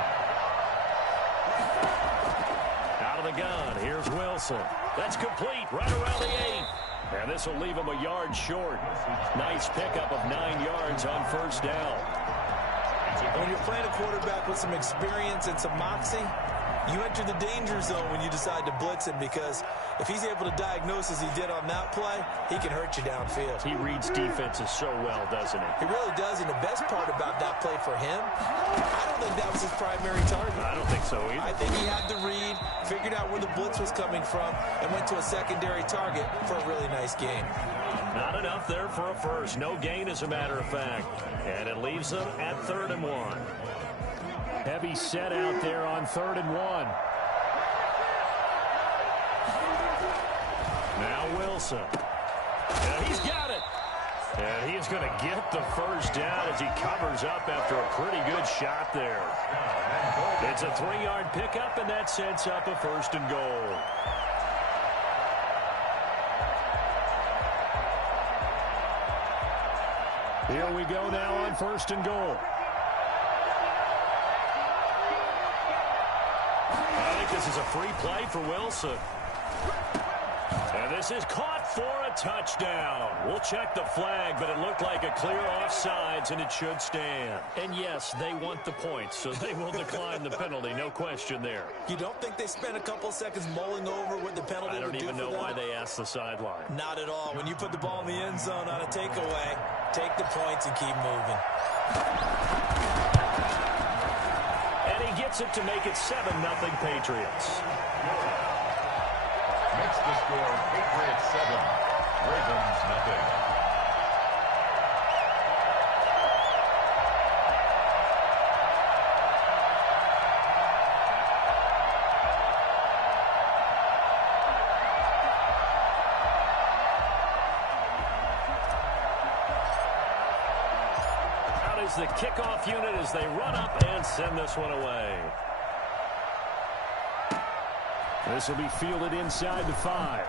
The gun. Here's Wilson. That's complete right around the 8. And this will leave him a yard short. Nice pickup of 9 yards on 1st down. When you're playing a quarterback with some experience and some moxie, you enter the danger zone when you decide to blitz him, because if he's able to diagnose as he did on that play, he can hurt you downfield. He reads defenses so well, doesn't he? He really does, and the best part about that play for him, I don't think that was his primary target. I don't think so either. I think he had the read, figured out where the blitz was coming from, and went to a secondary target for a really nice game. Not enough there for a first. No gain, as a matter of fact. And it leaves them at 3rd and 1. Heavy set out there on 3rd and 1. Now Wilson. And he's got it. And he's going to get the first down as he covers up after a pretty good shot there. It's a 3-yard pickup, and that sets up a 1st and goal. Here we go now on 1st and goal. I think this is a free play for Wilson. And this is caught for a touchdown. We'll check the flag, but it looked like a clear offsides, and it should stand. And yes, they want the points, so they will decline the penalty. No question there. You don't think they spent a couple seconds mulling over what the penalty I don't would do even for know them? why they asked the sideline. Not at all. When you put the ball in the end zone on a takeaway, take the points and keep moving. And he gets it to make it 7-0 Patriots. Makes the score Patriots 7, Ravens nothing. Out is the kickoff unit as they run up and send this one away. This will be fielded inside the 5.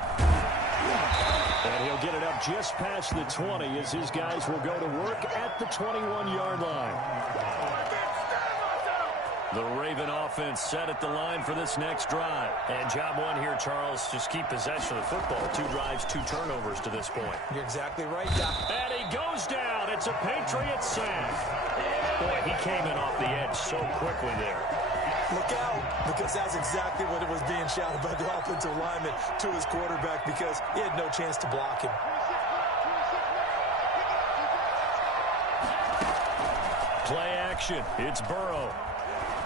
And he'll get it up just past the 20 as his guys will go to work at the 21-yard line. The Raven offense set at the line for this next drive. And job one here, Charles, just keep possession of the football. 2 drives, 2 turnovers to this point. You're exactly right, Doc. And he goes down. It's a Patriot sack. Boy, he came in off the edge so quickly there. Look out, because that's exactly what it was being shouted by the offensive lineman to his quarterback, because he had no chance to block him. Play action. It's Burrow.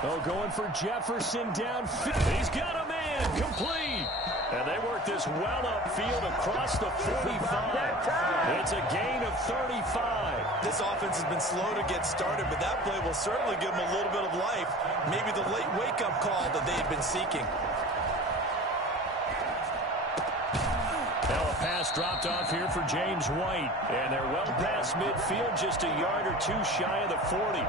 Oh, going for Jefferson downfield. He's got a man. Complete. And they work this well upfield across the 45. It's a gain of 35. This offense has been slow to get started, but that play will certainly give them a little bit of life. Maybe the late wake-up call that they had been seeking. Now a pass dropped off here for James White. And they're well past midfield, just a yard or 2 shy of the 40.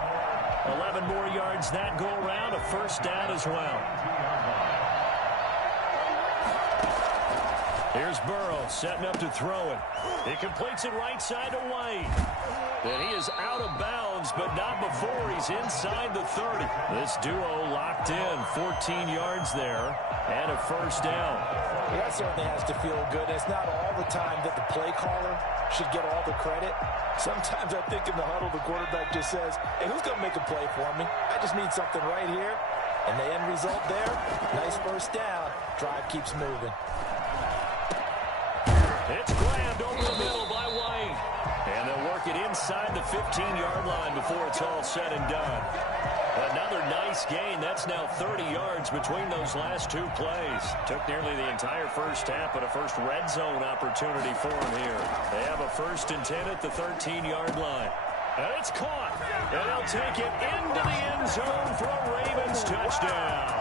11 more yards that go around, a 1st down as well. Here's Burrow setting up to throw it. He completes it right side to White. And he is out of bounds, but not before he's inside the 30. This duo locked in, 14 yards there, and a 1st down. Well, that certainly has to feel good. It's not all the time that the play caller should get all the credit. Sometimes I think in the huddle, the quarterback just says, hey, who's going to make a play for me? I just need something right here. And the end result there, nice 1st down. Drive keeps moving. It's grabbed over the middle by White. And they'll work it inside the 15-yard line before it's all said and done. Another nice gain. That's now 30 yards between those last 2 plays. Took nearly the entire first half, but a first red zone opportunity for them here. They have a 1st and 10 at the 13-yard line. And it's caught. And they'll take it into the end zone for a Ravens touchdown.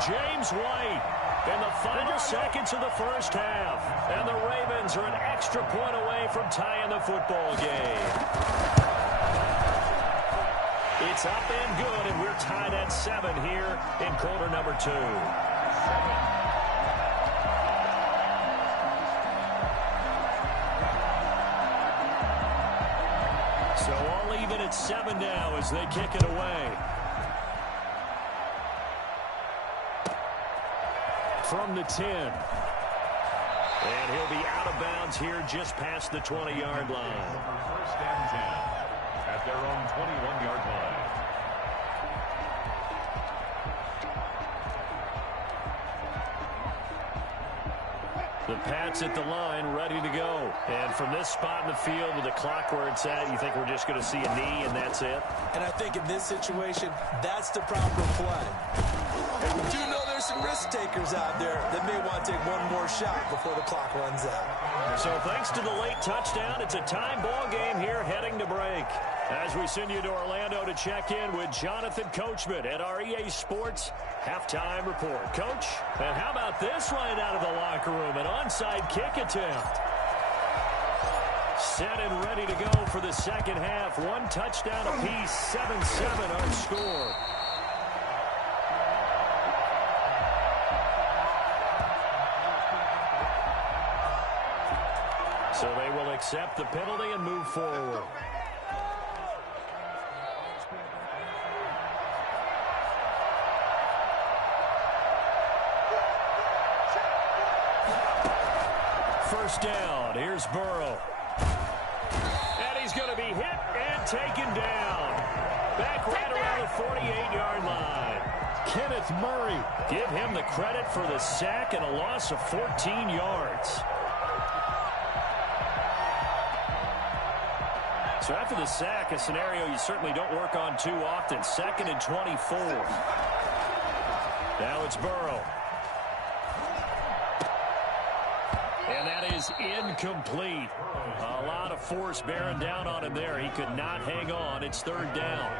James White in the final seconds of the first half. And the Ravens are an extra point away from tying the football game. It's up and good, and we're tied at 7 here in quarter number 2. So all even at 7 now as they kick it away. From the 10. And he'll be out of bounds here just past the 20-yard line. 1st and 10 at their own 21-yard line. The Pats at the line, ready to go. And from this spot in the field with the clock where it's at, you think we're just going to see a knee and that's it? And I think in this situation, that's the proper play. And we do know there's some risk takers out there that may want to take one more shot before the clock runs out. So thanks to the late touchdown, it's a tie ball game here heading to break. As we send you to Orlando to check in with Jonathan Coachman at our EA Sports Halftime Report. Coach, and how about this right out of the locker room? An onside kick attempt. Set and ready to go for the second half. One touchdown apiece, 7-7 our score. So they will accept the penalty and move forward. First down, here's Burrow. And he's going to be hit and taken down. Back right around the 48-yard line. Kenneth Murray. Give him the credit for the sack and a loss of 14 yards. So after the sack, a scenario you certainly don't work on too often. 2nd and 24. Now it's Burrow. And that is incomplete. A lot of force bearing down on him there. He could not hang on. It's 3rd down.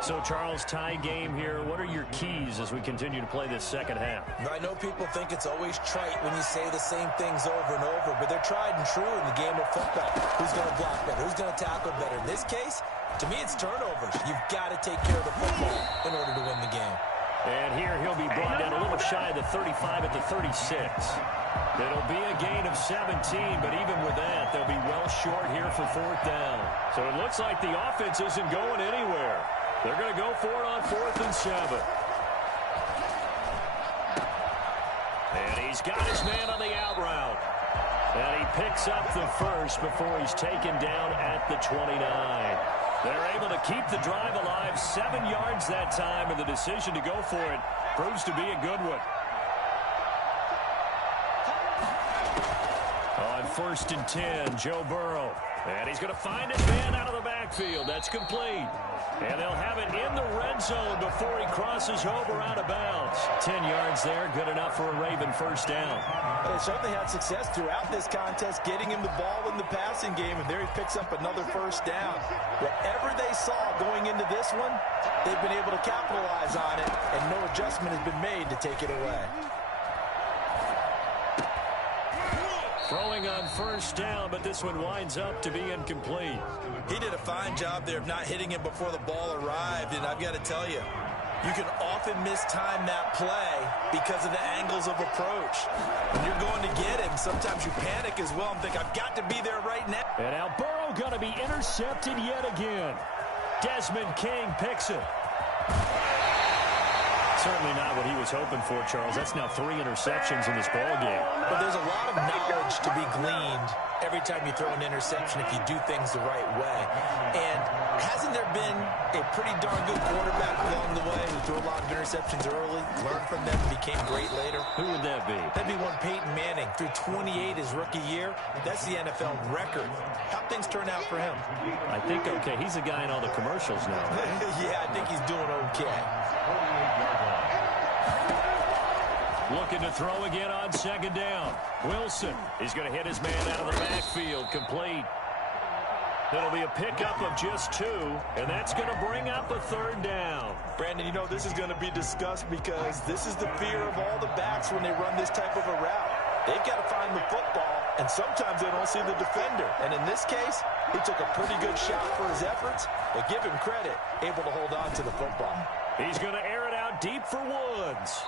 So, Charles, tie game here. What are your keys as we continue to play this second half? I know people think it's always trite when you say the same things over and over, but they're tried and true in the game of football. Who's going to block better? Who's going to tackle better? In this case, to me, it's turnovers. You've got to take care of the football in order to win the game. And here he'll be brought down a little shy of the 35 at the 36. It'll be a gain of 17, but even with that, they'll be well short here for 4th down. So it looks like the offense isn't going anywhere. They're going to go for it on 4th and 7. And he's got his man on the out route. And he picks up the first before he's taken down at the 29. They're able to keep the drive alive, 7 yards that time, and the decision to go for it proves to be a good one. On 1st and 10, Joe Burrow. And he's going to find his man out of the backfield. That's complete. And they'll have it in the red zone before he crosses over out of bounds. 10 yards there, good enough for a Raven first down. They certainly had success throughout this contest, getting him the ball in the passing game, and there he picks up another first down. Whatever they saw going into this one, they've been able to capitalize on it, and no adjustment has been made to take it away. Throwing on first down, but this one winds up to be incomplete. He did a fine job there of not hitting him before the ball arrived, and I've got to tell you, you can often mistime that play because of the angles of approach. When you're going to get him, sometimes you panic as well and think, I've got to be there right now. And now Burrow going to be intercepted yet again. Desmond King picks it. Certainly not what he was hoping for, Charles. That's now 3 interceptions in this ball game. But there's a lot of knowledge to be gleaned every time you throw an interception if you do things the right way. And hasn't there been a pretty darn good quarterback along the way who threw a lot of interceptions early, learned from them, and became great later? Who would that be? That'd be one Peyton Manning. Threw 28 his rookie year. That's the NFL record. How'd things turn out for him? I think, okay, he's a guy in all the commercials now. Yeah, I think he's doing okay. Looking to throw again on 2nd down. Wilson is going to hit his man out of the backfield. Complete. It'll be a pickup of just 2, and that's going to bring up a 3rd down. Brandon, you know, this is going to be discussed because this is the fear of all the backs when they run this type of a route. They've got to find the football, and sometimes they don't see the defender. And in this case, he took a pretty good shot for his efforts, but give him credit, able to hold on to the football. He's going to air it out deep for Woods.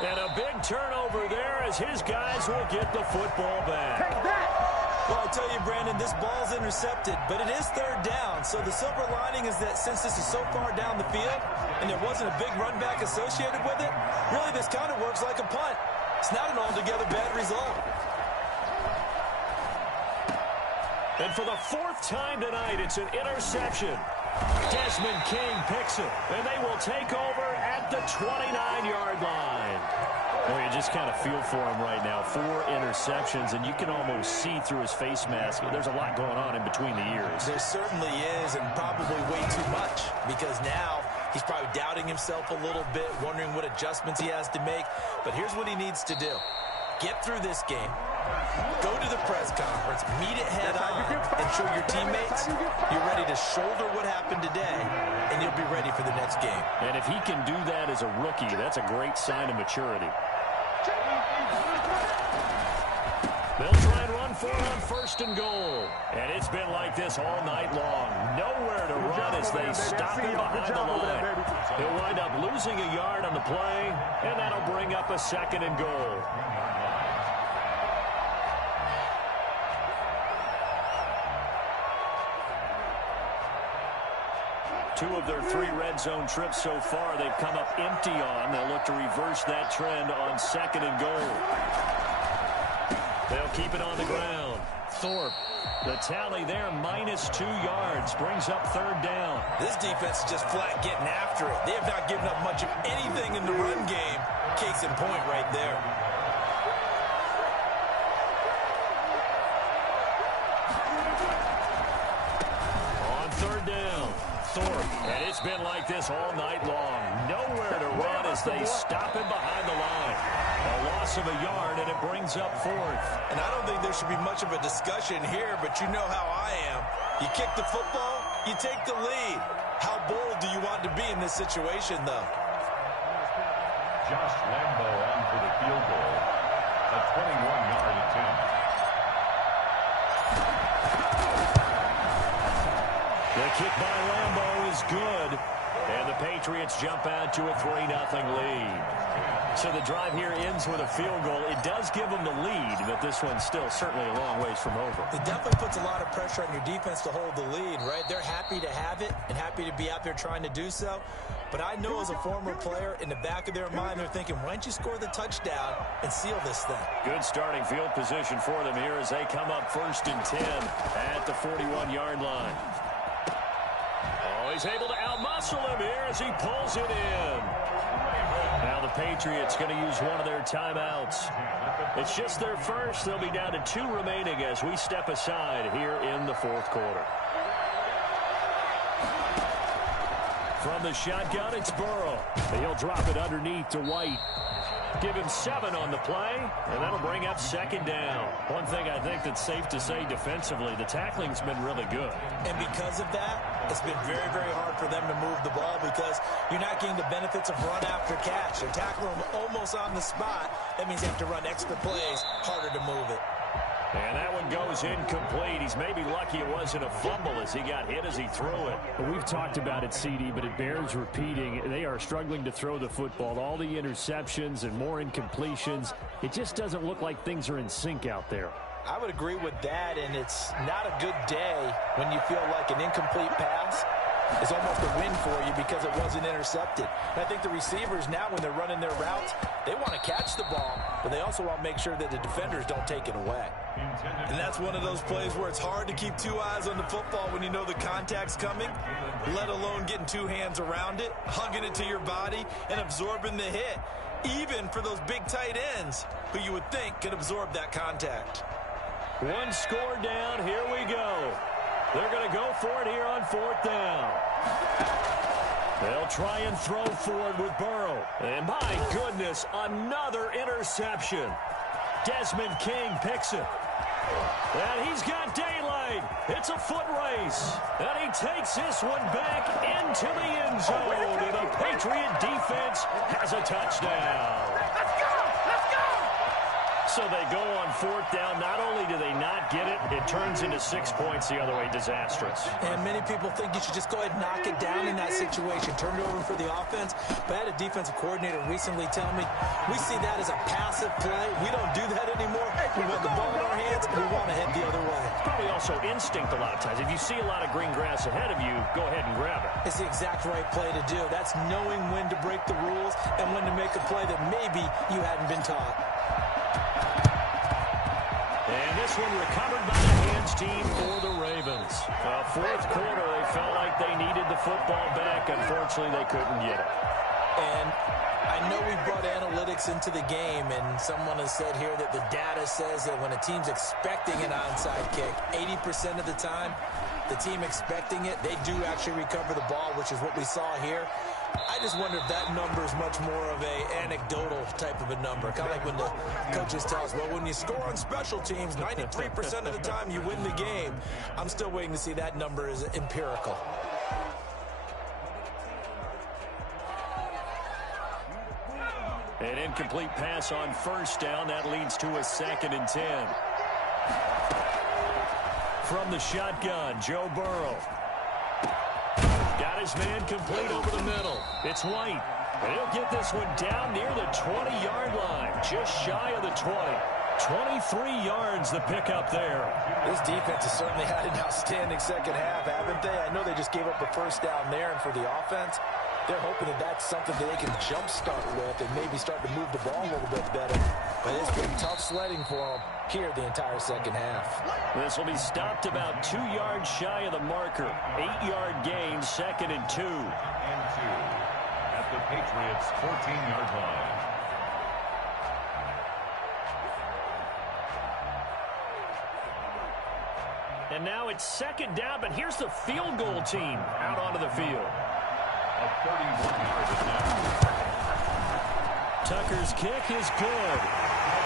And a big turnover there as his guys will get the football back. Take that! Well, I'll tell you, Brandon, this ball's intercepted, but it is 3rd down. So the silver lining is that since this is so far down the field and there wasn't a big run back associated with it, really this kind of works like a punt. It's not an altogether bad result. And for the 4th time tonight, it's an interception. Desmond King picks it, and they will take over at the 29-yard line. Well, you just kind of feel for him right now. 4 interceptions, and you can almost see through his face mask. There's a lot going on in between the ears. There certainly is, and probably way too much, because now he's probably doubting himself a little bit, wondering what adjustments he has to make. But here's what he needs to do. Get through this game. Go to the press conference, meet it head on, and show your teammates you're ready to shoulder what happened today, and you'll be ready for the next game. And if he can do that as a rookie, that's a great sign of maturity. They'll try and run for it on 1st and goal. And it's been like this all night long. Nowhere to run as they stop him behind the line. He'll wind up losing a yard on the play, and that'll bring up a 2nd and goal. Two of their 3 red zone trips so far they've come up empty on. They'll look to reverse that trend on 2nd and goal. They'll keep it on the ground. Thorpe, the tally there, -2 yards, brings up 3rd down. This defense is just flat getting after it. They have not given up much of anything in the run game. Case in point right there. On 3rd down, Thorpe, and it's been like this all night long. Nowhere to run as they stop him behind the line. A loss of a yard, and it brings up 4th. And I don't think there should be much of a discussion here, but you know how I am. You kick the football, you take the lead. How bold do you want to be in this situation, though? Josh Lambo on for the field goal. A 21-yard attempt. The kick by Lambo is good. And the Patriots jump out to a 3-0 lead. So the drive here ends with a field goal. It does give them the lead, but this one's still certainly a long ways from over. It definitely puts a lot of pressure on your defense to hold the lead, right? They're happy to have it and happy to be out there trying to do so. But I know as a former player, in the back of their mind, they're thinking, why don't you score the touchdown and seal this thing? Good starting field position for them here as they come up 1st and 10 at the 41-yard line. Oh, he's able to outmuscle him here as he pulls it in. Now the Patriots going to use one of their timeouts. It's just their first. They'll be down to 2 remaining as we step aside here in the 4th quarter. From the shotgun, it's Burrow. He'll drop it underneath to White. Give him 7 on the play, and that'll bring up 2nd down. One thing I think that's safe to say defensively, the tackling's been really good. And because of that, it's been very, very hard for them to move the ball because you're not getting the benefits of run after catch. They're tackling them almost on the spot. That means you have to run extra plays, harder to move it. And that one goes incomplete. He's maybe lucky it wasn't a fumble as he got hit as he threw it. Well, we've talked about it, CD, but it bears repeating. They are struggling to throw the football. All the interceptions and more incompletions. It just doesn't look like things are in sync out there. I would agree with that, and it's not a good day when you feel like an incomplete pass is almost a win for you because it wasn't intercepted. And I think the receivers now, when they're running their routes, they want to catch the ball, but they also want to make sure that the defenders don't take it away. And that's one of those plays where it's hard to keep 2 eyes on the football when you know the contact's coming, let alone getting 2 hands around it, hugging it to your body, and absorbing the hit, even for those big tight ends who you would think could absorb that contact. 1 score down. Here we go. They're going to go for it here on 4th down. They'll try and throw forward with Burrow. And my goodness, another interception. Desmond King picks it. And he's got daylight. It's a foot race. And he takes this one back into the end zone. And the Patriot defense has a touchdown. So they go on 4th down. Not only do they not get it, it turns into 6 points the other way. Disastrous. And many people think you should just go ahead and knock it down in that situation. Turn it over for the offense. But I had a defensive coordinator recently tell me, we see that as a passive play. We don't do that anymore. We want the ball in our hands, and we want to head the other way. It's probably also instinct a lot of times. If you see a lot of green grass ahead of you, go ahead and grab it. It's the exact right play to do. That's knowing when to break the rules and when to make a play that maybe you hadn't been taught. And this one recovered by the hands team for the Ravens. 4th quarter, they felt like they needed the football back. Unfortunately, they couldn't get it. And I know we brought analytics into the game, and someone has said here that the data says that when a team's expecting an onside kick, 80% of the time, the team expecting it, they do actually recover the ball, which is what we saw here. I just wonder if that number is much more of a anecdotal type of a number. Kind of like when the coaches tell us, well, when you score on special teams, 93% of the time you win the game. I'm still waiting to see that number is empirical. An incomplete pass on first down. That leads to a 2nd and 10. From the shotgun, Joe Burrow. Got his man complete over the middle. It's White. And he'll get this one down near the 20-yard line, just shy of the 20. 23 yards the pickup there. This defense has certainly had an outstanding second half, haven't they? I know they just gave up the first down there, and for the offense, they're hoping that that's something that they can jumpstart with and maybe start to move the ball a little bit better. But it's been tough sledding for them here the entire second half. This will be stopped about 2 yards shy of the marker. 8-yard gain, 2nd and 2. And 2 at the Patriots' 14-yard line. And now it's 2nd down, but here's the field goal team out onto the field. A 31-yard attempt. Tucker's kick is good.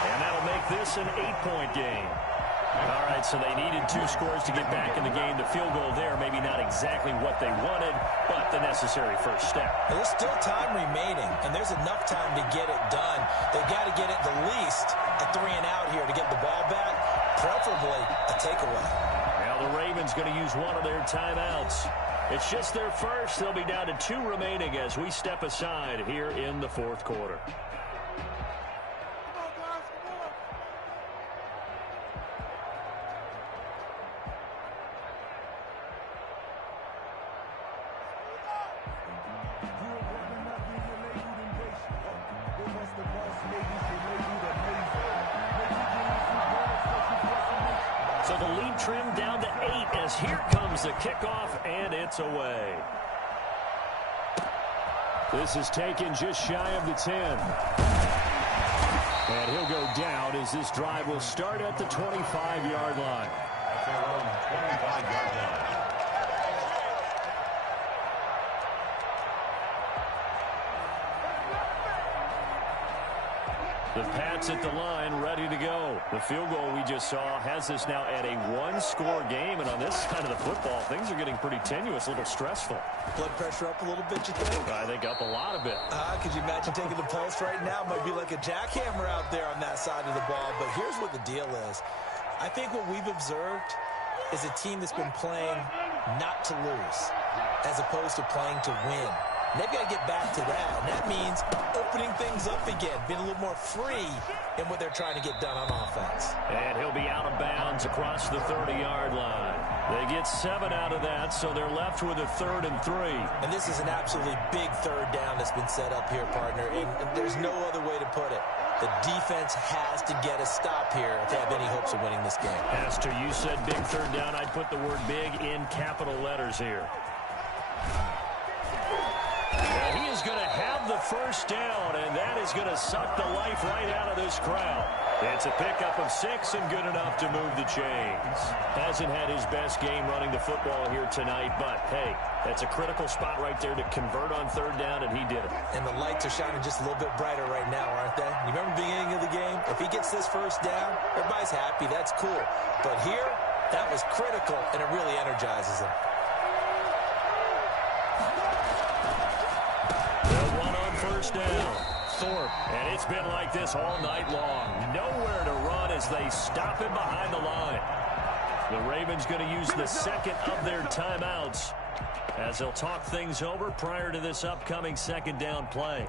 And that'll make this an 8-point game. All right, so they needed 2 scores to get back in the game. The field goal there, maybe not exactly what they wanted, but the necessary first step. Well, there's still time remaining, and there's enough time to get it done. They've got to get it the least a 3 and out here to get the ball back, preferably a takeaway. Now the Ravens going to use one of their timeouts. It's just their first. They'll be down to 2 remaining as we step aside here in the 4th quarter. So the lead trimmed down to 8 as here comes the kickoff, and it's away. This is taken just shy of the 10. And he'll go down as this drive will start at the 25-yard line. At their own 25-yard line. The Pats at the line, ready to go. The field goal we just saw has us now at a 1-score game, and on this side of the football, things are getting pretty tenuous, a little stressful. Blood pressure up a little bit, you think? I think up a lot of it. Could you imagine taking the pulse right now? Might be like a jackhammer out there on that side of the ball, but here's what the deal is. I think what we've observed is a team that's been playing not to lose as opposed to playing to win. And they've got to get back to that, and that means opening things up again, being a little more free in what they're trying to get done on offense. And he'll be out of bounds across the 30-yard line. They get 7 out of that, so they're left with a 3rd and 3. And this is an absolutely big 3rd down that's been set up here, partner, and there's no other way to put it. The defense has to get a stop here if they have any hopes of winning this game. Pastor, you said big 3rd down. I'd put the word big in capital letters here. And he is going to have the first down, and that is going to suck the life right out of this crowd. It's a pickup of 6 and good enough to move the chains. Hasn't had his best game running the football here tonight, but, hey, that's a critical spot right there to convert on 3rd down, and he did it. And the lights are shining just a little bit brighter right now, aren't they? You remember the beginning of the game? If he gets this first down, everybody's happy. That's cool. But here, that was critical, and it really energizes him. First down, Thorpe, and it's been like this all night long. Nowhere to run as they stop him behind the line. The Ravens going to use the 2nd of their timeouts as they'll talk things over prior to this upcoming 2nd down play.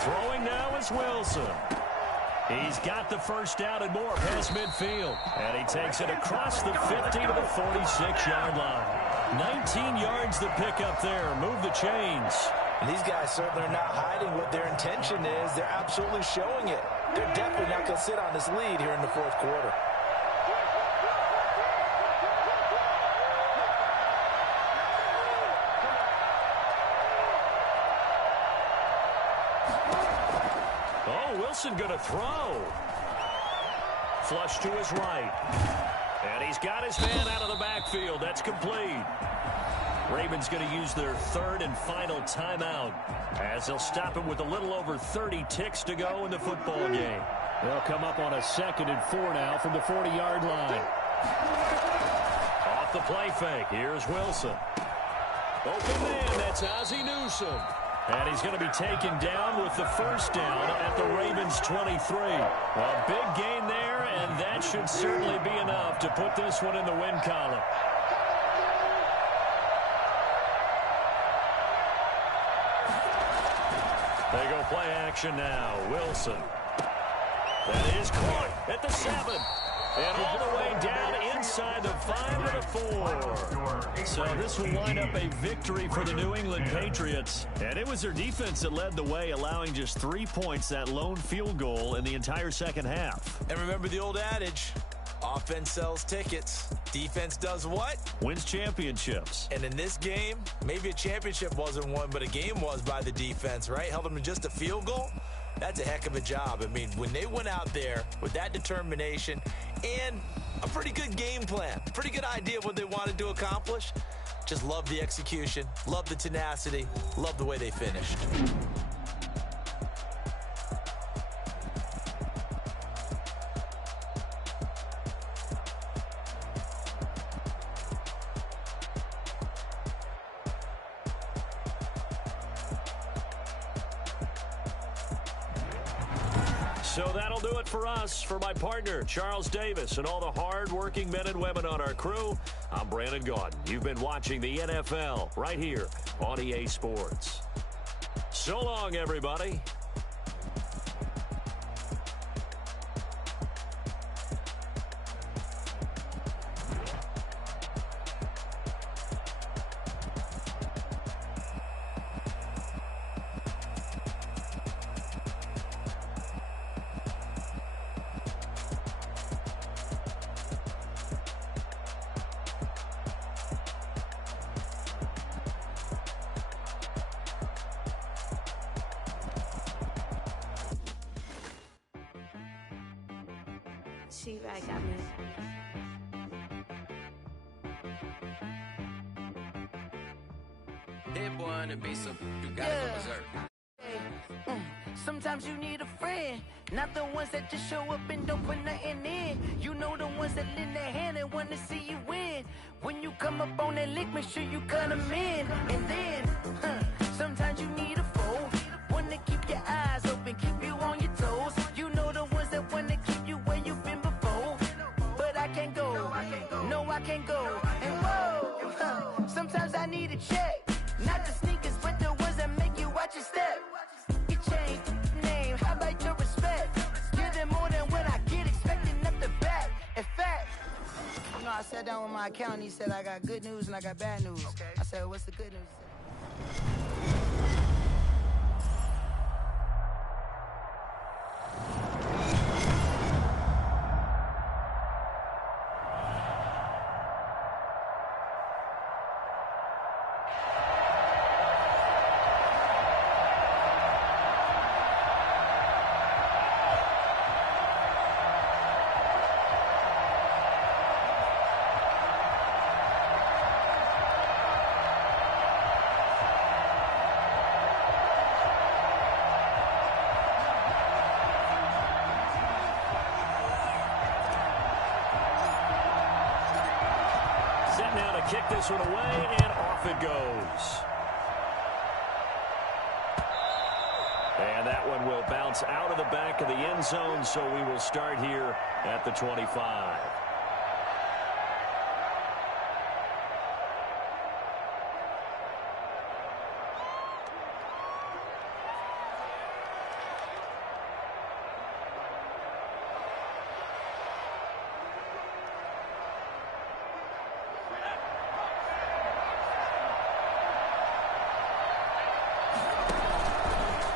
Throwing now is Wilson. He's got the first down and more past midfield. And he takes it across the 50 to the 46-yard line. 19 yards to pick up there. Move the chains. And these guys certainly are not hiding what their intention is. They're absolutely showing it. They're definitely not going to sit on this lead here in the 4th quarter. Wilson going to throw. Flush to his right. And he's got his man out of the backfield. That's complete. Ravens going to use their third and final timeout as they'll stop him with a little over 30 ticks to go in the football game. They'll come up on a 2nd and 4 now from the 40-yard line. Off the play fake. Here's Wilson. Open man. That's Ozzie Newsome. And he's going to be taken down with the first down at the Ravens' 23. A big gain there, and that should certainly be enough to put this one in the win column. They go play action now. Wilson. That is caught at the 7. And all the way down inside the 5 to the 4. So this will wind up a victory for the New England Patriots. And it was their defense that led the way, allowing just 3 points, that lone field goal in the entire second half. And remember the old adage, offense sells tickets. Defense does what? Wins championships. And in this game, maybe a championship wasn't won, but a game was by the defense, right? Held them to just a field goal. That's a heck of a job. I mean, when they went out there with that determination and a pretty good game plan, pretty good idea of what they wanted to accomplish, just love the execution, love the tenacity, love the way they finished. So that'll do it for us. For my partner, Charles Davis, and all the hard-working men and women on our crew, I'm Brandon Gaudin. You've been watching the NFL right here on EA Sports. So long, everybody. She right got me. Hit boy on the beat, so you gotta go berserk. Sometimes you need a friend, not the ones that just show up and don't put nothing in. You know the ones that lend their hand and want to see you win. When you come up on that lick, make sure you cut them in. And then, sometimes you need a foe, one to keep your eyes open, keep you on your toes. You know the ones that want to keep you where you've been before. But I can't go, no I can't go. And whoa, sometimes I need a check, not the sneakers but the ones that make you watch your step. You change name, how about your respect? Give them more than what I get, expecting up the back. In fact, you know, I sat down with my accountant, he said I got good news and I got bad news. I said, what's the good news? Now to kick this one away, and off it goes. And that one will bounce out of the back of the end zone, so we will start here at the 25.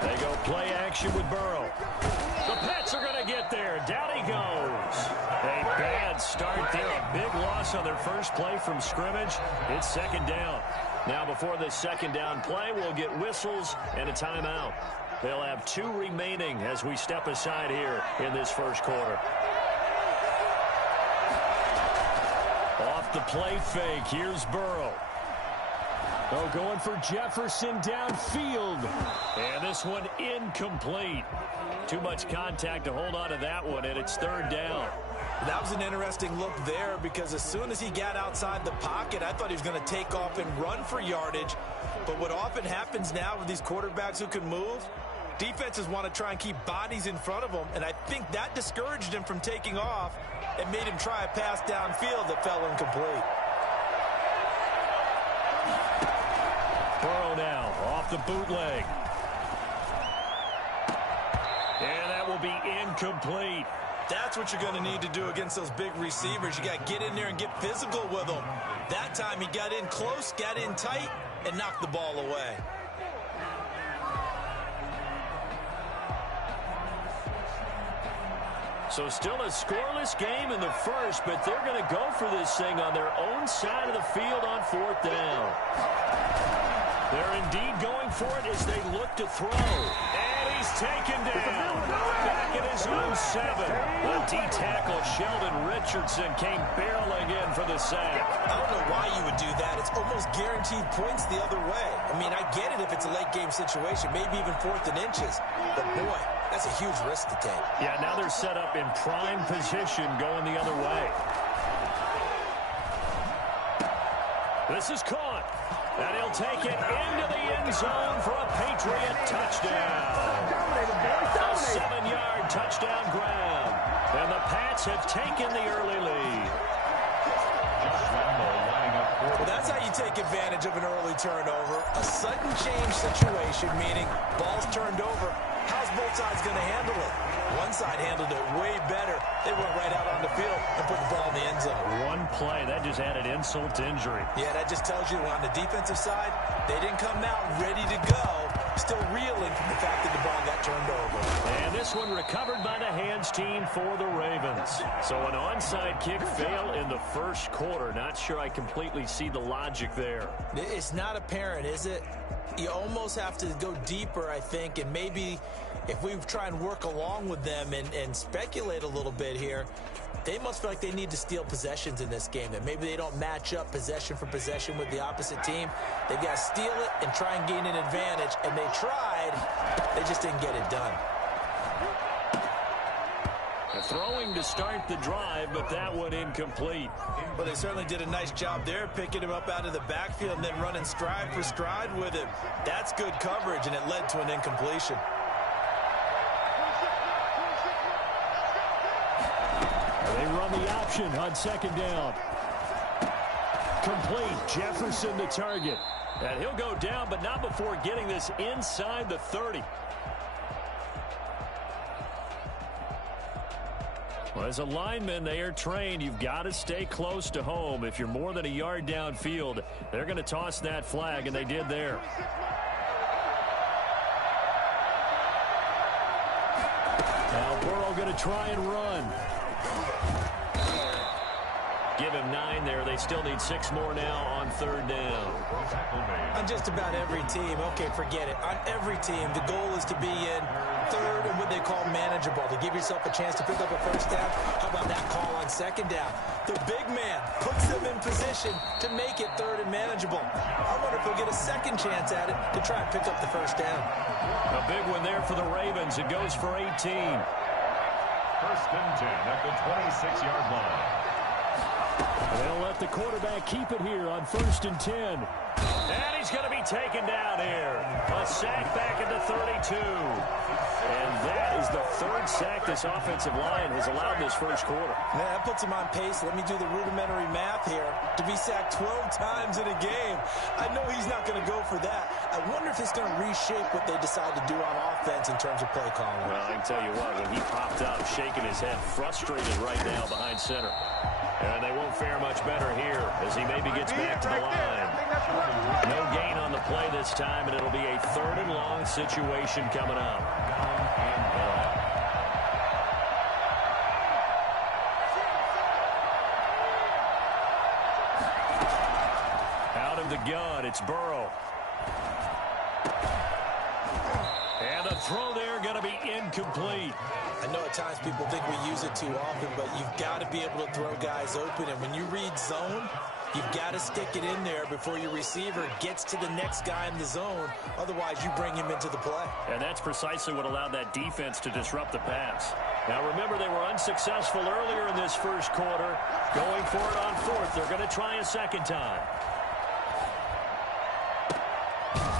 They go play action with Burrow. The Pats are going to get there. Down he goes. A bad start there. A big loss on their first play from scrimmage. It's second down. Now before this second down play, we'll get whistles and a timeout. They'll have 2 remaining as we step aside here in this first quarter. Off the play fake, here's Burrow. Oh, going for Jefferson downfield. And this one incomplete. Too much contact to hold on to that one, and it's 3rd down. That was an interesting look there because as soon as he got outside the pocket, I thought he was going to take off and run for yardage. But what often happens now with these quarterbacks who can move, defenses want to try and keep bodies in front of them, and I think that discouraged him from taking off and made him try a pass downfield that fell incomplete. Burrow now off the bootleg. And that will be incomplete. That's what you're going to need to do against those big receivers. You got to get in there and get physical with them. That time he got in close, got in tight, and knocked the ball away. So still a scoreless game in the first, but they're going to go for this thing on their own side of the field on 4th down. They're indeed going for it as they look to throw. And he's taken down. Back at his own 7. The D-tackle Sheldon Richardson came barreling in for the sack. I don't know why you would do that. It's almost guaranteed points the other way. I mean, I get it if it's a late game situation, maybe even 4th and inches. But boy, that's a huge risk to take. Yeah, now they're set up in prime position going the other way. This is caught. And he'll take it into the end zone for a Patriot touchdown. A 7-yard touchdown grab. And the Pats have taken the early lead. Well, that's how you take advantage of an early turnover. A sudden change situation, meaning ball's turned over. How's both sides going to handle it? One side handled it way better. They went right out on the field and put the ball in the end zone. One play, that just added insult to injury. Yeah, that just tells you on the defensive side, they didn't come out ready to go, still reeling from the fact that the ball got turned over. And this one recovered by the hands team for the Ravens. So an onside kick fail in the first quarter. Not sure I completely see the logic there. It's not apparent, is it? You almost have to go deeper, I think, and maybe if we try and work along with them and speculate a little bit here, they must feel like they need to steal possessions in this game, that maybe they don't match up possession for possession with the opposite team. They've got to steal it and try and gain an advantage, and they tried, they just didn't get it done. Throwing to start the drive, but that one incomplete. Well, they certainly did a nice job there, picking him up out of the backfield and then running stride for stride with him. That's good coverage, and it led to an incompletion. They run the option on 2nd down. Complete. Jefferson the target. And he'll go down, but not before getting this inside the 30. Well, as a lineman, they are trained. You've got to stay close to home. If you're more than a yard downfield, they're going to toss that flag, and they did there. Now Burrow going to try and run. Give him 9 there. They still need 6 more now on 3rd down. On just about every team, okay, forget it. On every team, the goal is to be in 3rd and what they call manageable, to give yourself a chance to pick up a 1st down. How about that call on 2nd down? The big man puts them in position to make it 3rd and manageable. I wonder if they'll get a 2nd chance at it to try and pick up the 1st down. A big one there for the Ravens. It goes for 18. 1st and 10 at the 26-yard line. They'll let the quarterback keep it here on 1st and 10. And he's going to be taken down here. A sack back at the 32. And that is the 3rd sack this offensive line has allowed this first quarter. Man, that puts him on pace. Let me do the rudimentary math here. To be sacked 12 times in a game, I know he's not going to go for that. I wonder if it's going to reshape what they decide to do on offense in terms of play calling. Well, I can tell you what, when he popped up, shaking his head, frustrated right now behind center. And they won't fare much better here as he maybe gets back to the line. No gain on the play this time, and it'll be a 3rd and long situation coming up. Out of the gun, it's Burrow. And the throw there going to be incomplete. I know at times people think we use it too often, but you've got to be able to throw guys open. And when you read zone, you've got to stick it in there before your receiver gets to the next guy in the zone. Otherwise, you bring him into the play. And that's precisely what allowed that defense to disrupt the pass. Now, remember, they were unsuccessful earlier in this first quarter. Going for it on fourth. They're going to try a second time.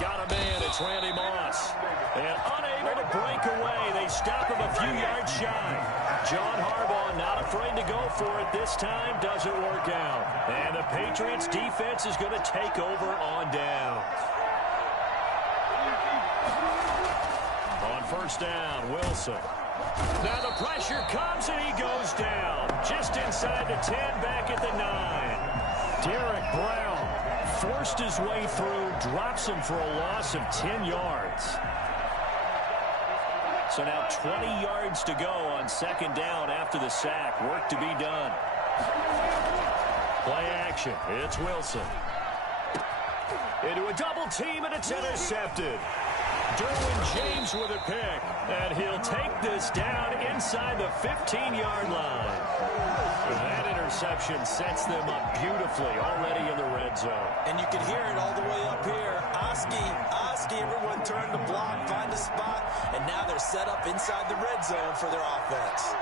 Got a man. It's Randy Moss. And unable to break away. They stop him a few yards shy. John Harbaugh not afraid to go for it this time. Doesn't work out. And the Patriots defense is going to take over on down. On first down, Wilson. Now the pressure comes and he goes down. Just inside the 10, back at the 9. Derek Brown forced his way through, drops him for a loss of 10 yards. So now 20 yards to go on second down after the sack. Work to be done. Play action. It's Wilson. Into a double team, and it's intercepted. Derwin James with a pick. And he'll take this down inside the 15-yard line. That interception sets them up beautifully already in the red zone. And you can hear it all the way up here. Oski, everyone turn the block, find a spot, and now they're set up inside the red zone for their offense.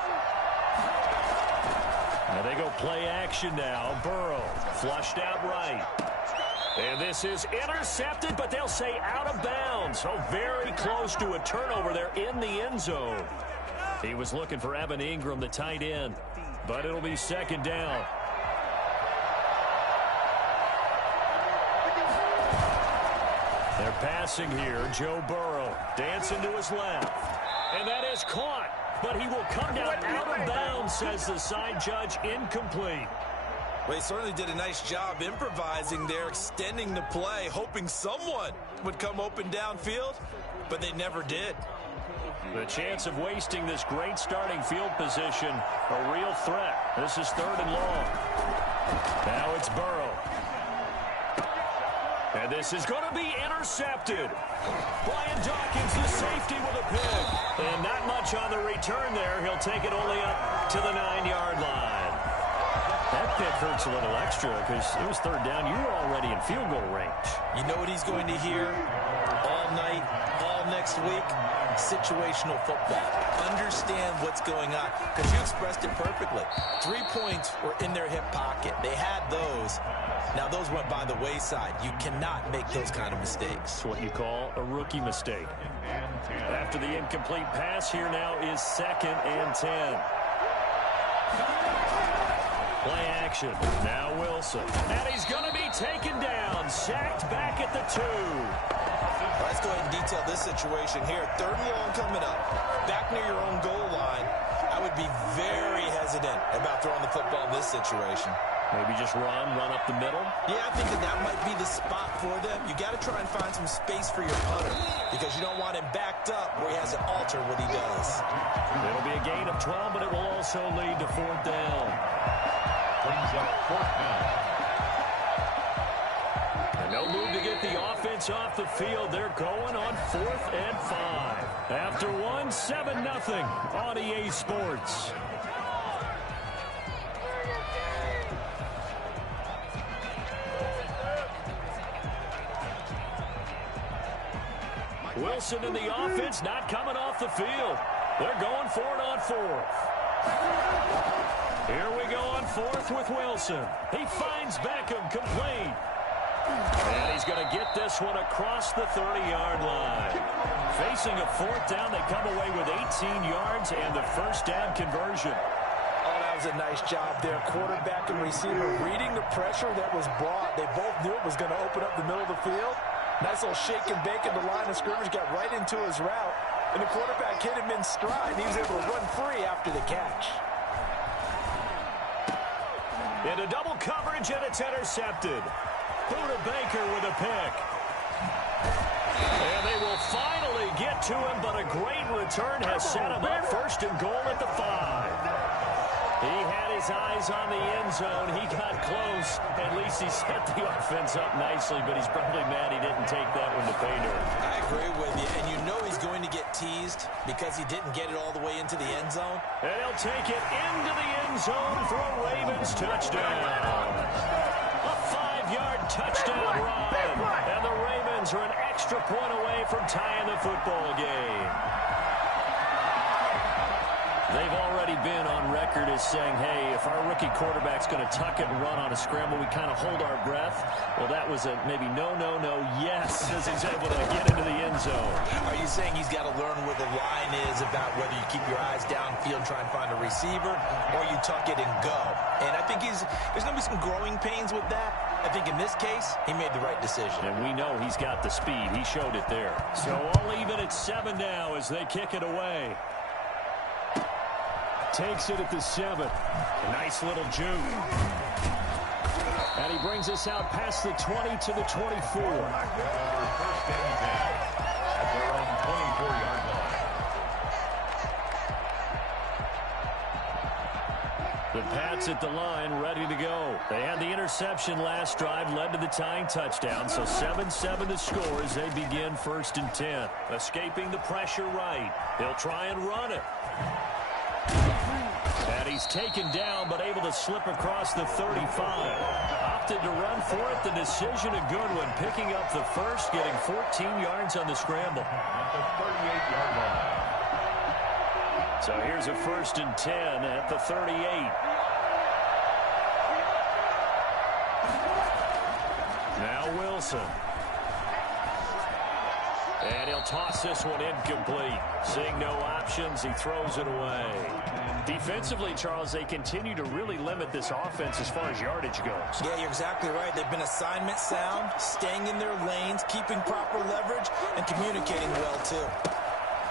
Now they go play action now. Burrow flushed out right. And this is intercepted, but they'll say out of bounds. So very close to a turnover there in the end zone. He was looking for Evan Ingram, the tight end, but it'll be second down. They're passing here. Joe Burrow dancing to his left. And that is caught. But he will come down out of bounds, says the side judge. Incomplete. Well, he certainly did a nice job improvising there, extending the play, hoping someone would come open downfield, but they never did. The chance of wasting this great starting field position, a real threat. This is third and long. Now it's Burrow. And this is going to be intercepted. Brian Dawkins, the safety, with a pick. And not much on the return there. He'll take it only up to the 9-yard line. That pick hurts a little extra because it was third down. You were already in field goal range. You know what he's going to hear all night, all next week? Situational football. Understand what's going on, because you expressed it perfectly. 3 points were in their hip pocket. They had those. Now those went by the wayside. You cannot make those kind of mistakes. It's what you call a rookie mistake. After the incomplete pass, here now is 2nd and 10. Play action. Now Wilson. And he's going to be taken down. Sacked back at the 2. Let's go ahead and detail this situation here. 3rd and long coming up. Back near your own goal line. I would be very hesitant about throwing the football in this situation. Maybe just run up the middle? Yeah, I think that might be the spot for them. You got to try and find some space for your punter because you don't want him backed up where he has to alter what he does. It'll be a gain of 12, but it will also lead to 4th down. Brings up 4th down. And no move to get the offense off the field. They're going on 4th and 5. After 7-0 on EA Sports. Wilson in the offense not coming off the field. They're going for it on 4th. Here we go on 4th with Wilson. He finds Beckham complete. And he's going to get this one across the 30-yard line. Facing a 4th down, they come away with 18 yards and the first down conversion. Oh, that was a nice job there. Quarterback and receiver reading the pressure that was brought. They both knew it was going to open up the middle of the field. Nice little shake and bake in the line of scrimmage, got right into his route. And the quarterback hit him in stride, and he was able to run free after the catch. Into double coverage, and it's intercepted. Buda Baker with a pick. And they will finally get to him, but a great return has set him up 1st and goal at the 5. He had his eyes on the end zone. He got close. At least he set the offense up nicely, but he's probably mad he didn't take that one to pay dirt. I agree with you, and you know he's going to get teased because he didn't get it all the way into the end zone. And he'll take it into the end zone for a Ravens touchdown. A 5-yard touchdown run. And the Ravens are an extra point away from tying the football game. They've already been on record as saying, hey, if our rookie quarterback's going to tuck it and run on a scramble, we kind of hold our breath. Well, that was a maybe no, yes, as he's able to get into the end zone. Are you saying he's got to learn where the line is about whether you keep your eyes downfield and try and find a receiver, or you tuck it and go? And I think there's going to be some growing pains with that. I think in this case, he made the right decision. And we know he's got the speed. He showed it there. So all even at 7 now as they kick it away. Takes it at the 7. A nice little juke. And he brings us out past the 20 to the 24. First and 10 at their own 24-yard line. The Pats at the line, ready to go. They had the interception last drive, led to the tying touchdown, so 7-7 to score as they begin 1st and 10. Escaping the pressure right. They'll try and run it. And he's taken down, but able to slip across the 35. Opted to run for it. The decision a good one. Picking up the first, getting 14 yards on the scramble. At the 38-yard line. So here's a 1st and 10 at the 38. Now Wilson. And he'll toss this one incomplete. Seeing no options, he throws it away. Defensively, Charles, they continue to really limit this offense as far as yardage goes. Yeah, you're exactly right. They've been assignment sound, staying in their lanes, keeping proper leverage, and communicating well, too.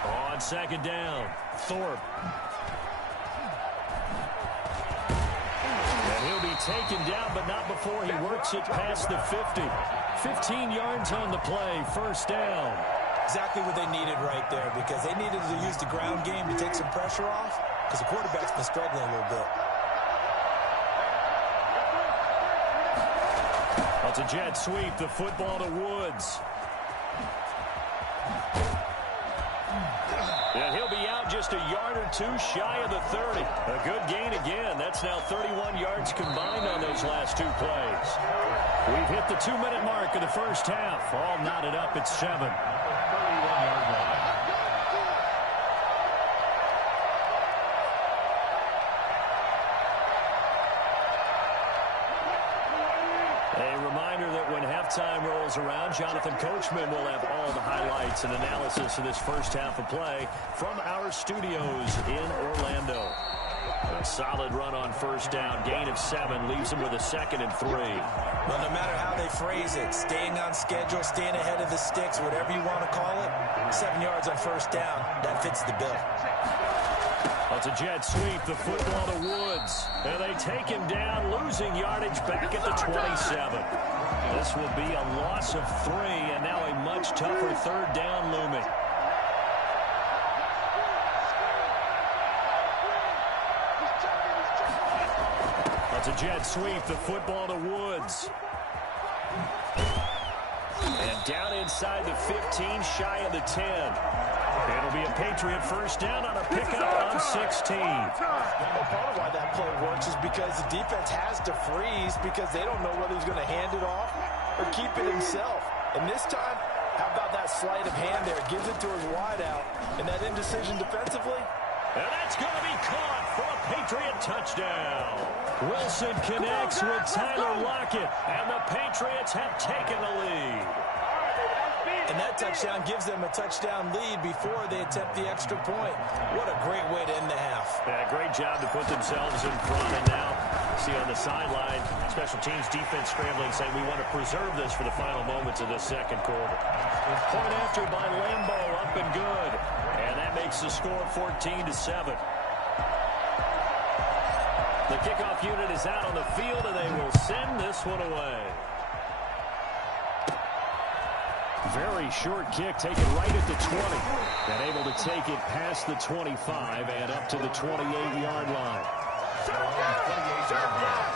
On 2nd down, Thorpe. And he'll be taken down, but not before he works it past the 50. 15 yards on the play, 1st down. Exactly what they needed right there, because they needed to use the ground game to take some pressure off, because the quarterback's been struggling a little bit. Well, it's a jet sweep, the football to Woods. And he'll be out just a yard or two shy of the 30. A good gain again. That's now 31 yards combined on those last 2 plays. We've hit the 2-minute mark of the first half. All knotted up at 7. 31-yard line. A reminder that when halftime rolls around, Jonathan Coachman will have all the highlights and analysis of this first half of play from our studios in Orlando. A solid run on 1st down, gain of 7, leaves him with a 2nd and 3. Well, no matter how they phrase it, staying on schedule, staying ahead of the sticks, whatever you want to call it, 7 yards on 1st down, that fits the bill. It's a jet sweep, the football to Woods. And they take him down, losing yardage back at the 27. This will be a loss of 3, and now a much tougher 3rd down looming. It's a jet sweep, the football to Woods. And down inside the 15, shy of the 10. It'll be a Patriot 1st down on a pickup on 16. Well, part of why that play works is because the defense has to freeze because they don't know whether he's going to hand it off or keep it himself. And this time, how about that sleight of hand there? Gives it to his wideout. And that indecision defensively. And that's going to be caught for a Patriot touchdown. Wilson connects with Tyler Lockett, and the Patriots have taken the lead. And that touchdown gives them a touchdown lead before they attempt the extra point. What a great way to end the half. Yeah, great job to put themselves in front. And now, see on the sideline, special teams defense scrambling, saying we want to preserve this for the final moments of this 2nd quarter. Point after by Lambeau, up and good. And that makes the score 14-7. The kickoff unit is out on the field, and they will send this one away. Very short kick, taken right at the 20. And able to take it past the 25 and up to the 28-yard line. their own 28-yard line.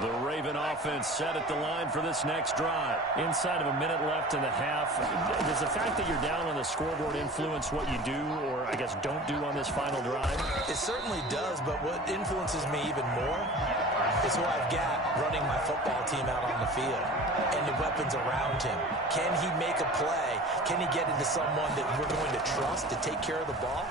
The Raven offense set at the line for this next drive. Inside of a minute left in the half, does the fact that you're down on the scoreboard influence what you do, or I guess don't do on this final drive? It certainly does, but what influences me even more is who I've got running my football team out on the field and the weapons around him. Can he make a play? Can he get into someone that we're going to trust to take care of the ball?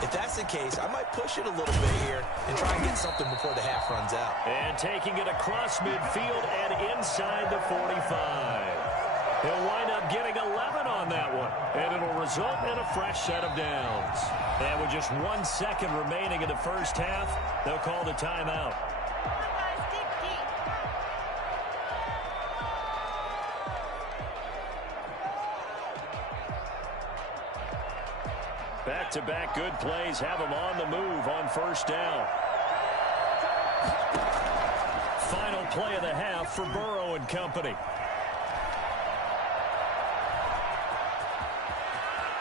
If that's the case, I might push it a little bit here and try and get something before the half runs out. And taking it across midfield and inside the 45. He'll wind up getting 11 on that one, and it'll result in a fresh set of downs. And with just 1 second remaining in the first half, they'll call the timeout. Back-to-back good plays have him on the move on first down. Final play of the half for Burrow and company.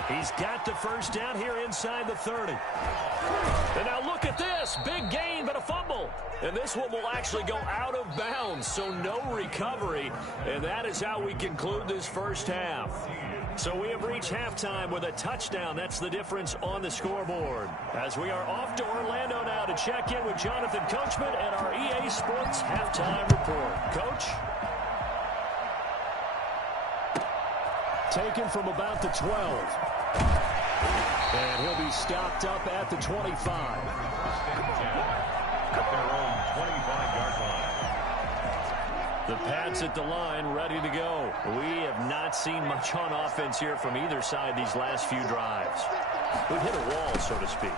He's got the first down here inside the 30. And now look at this. Big gain, but a fumble. And this one will actually go out of bounds, so no recovery. And that is how we conclude this first half. So we have reached halftime with a touchdown. That's the difference on the scoreboard. As we are off to Orlando now to check in with Jonathan Coachman and our EA Sports Halftime Report. Coach? Taken from about the 12. And he'll be stopped up at the 25. At their own 25-yard line. The Pats at the line, ready to go. We have not seen much on offense here from either side these last few drives. We've hit a wall, so to speak.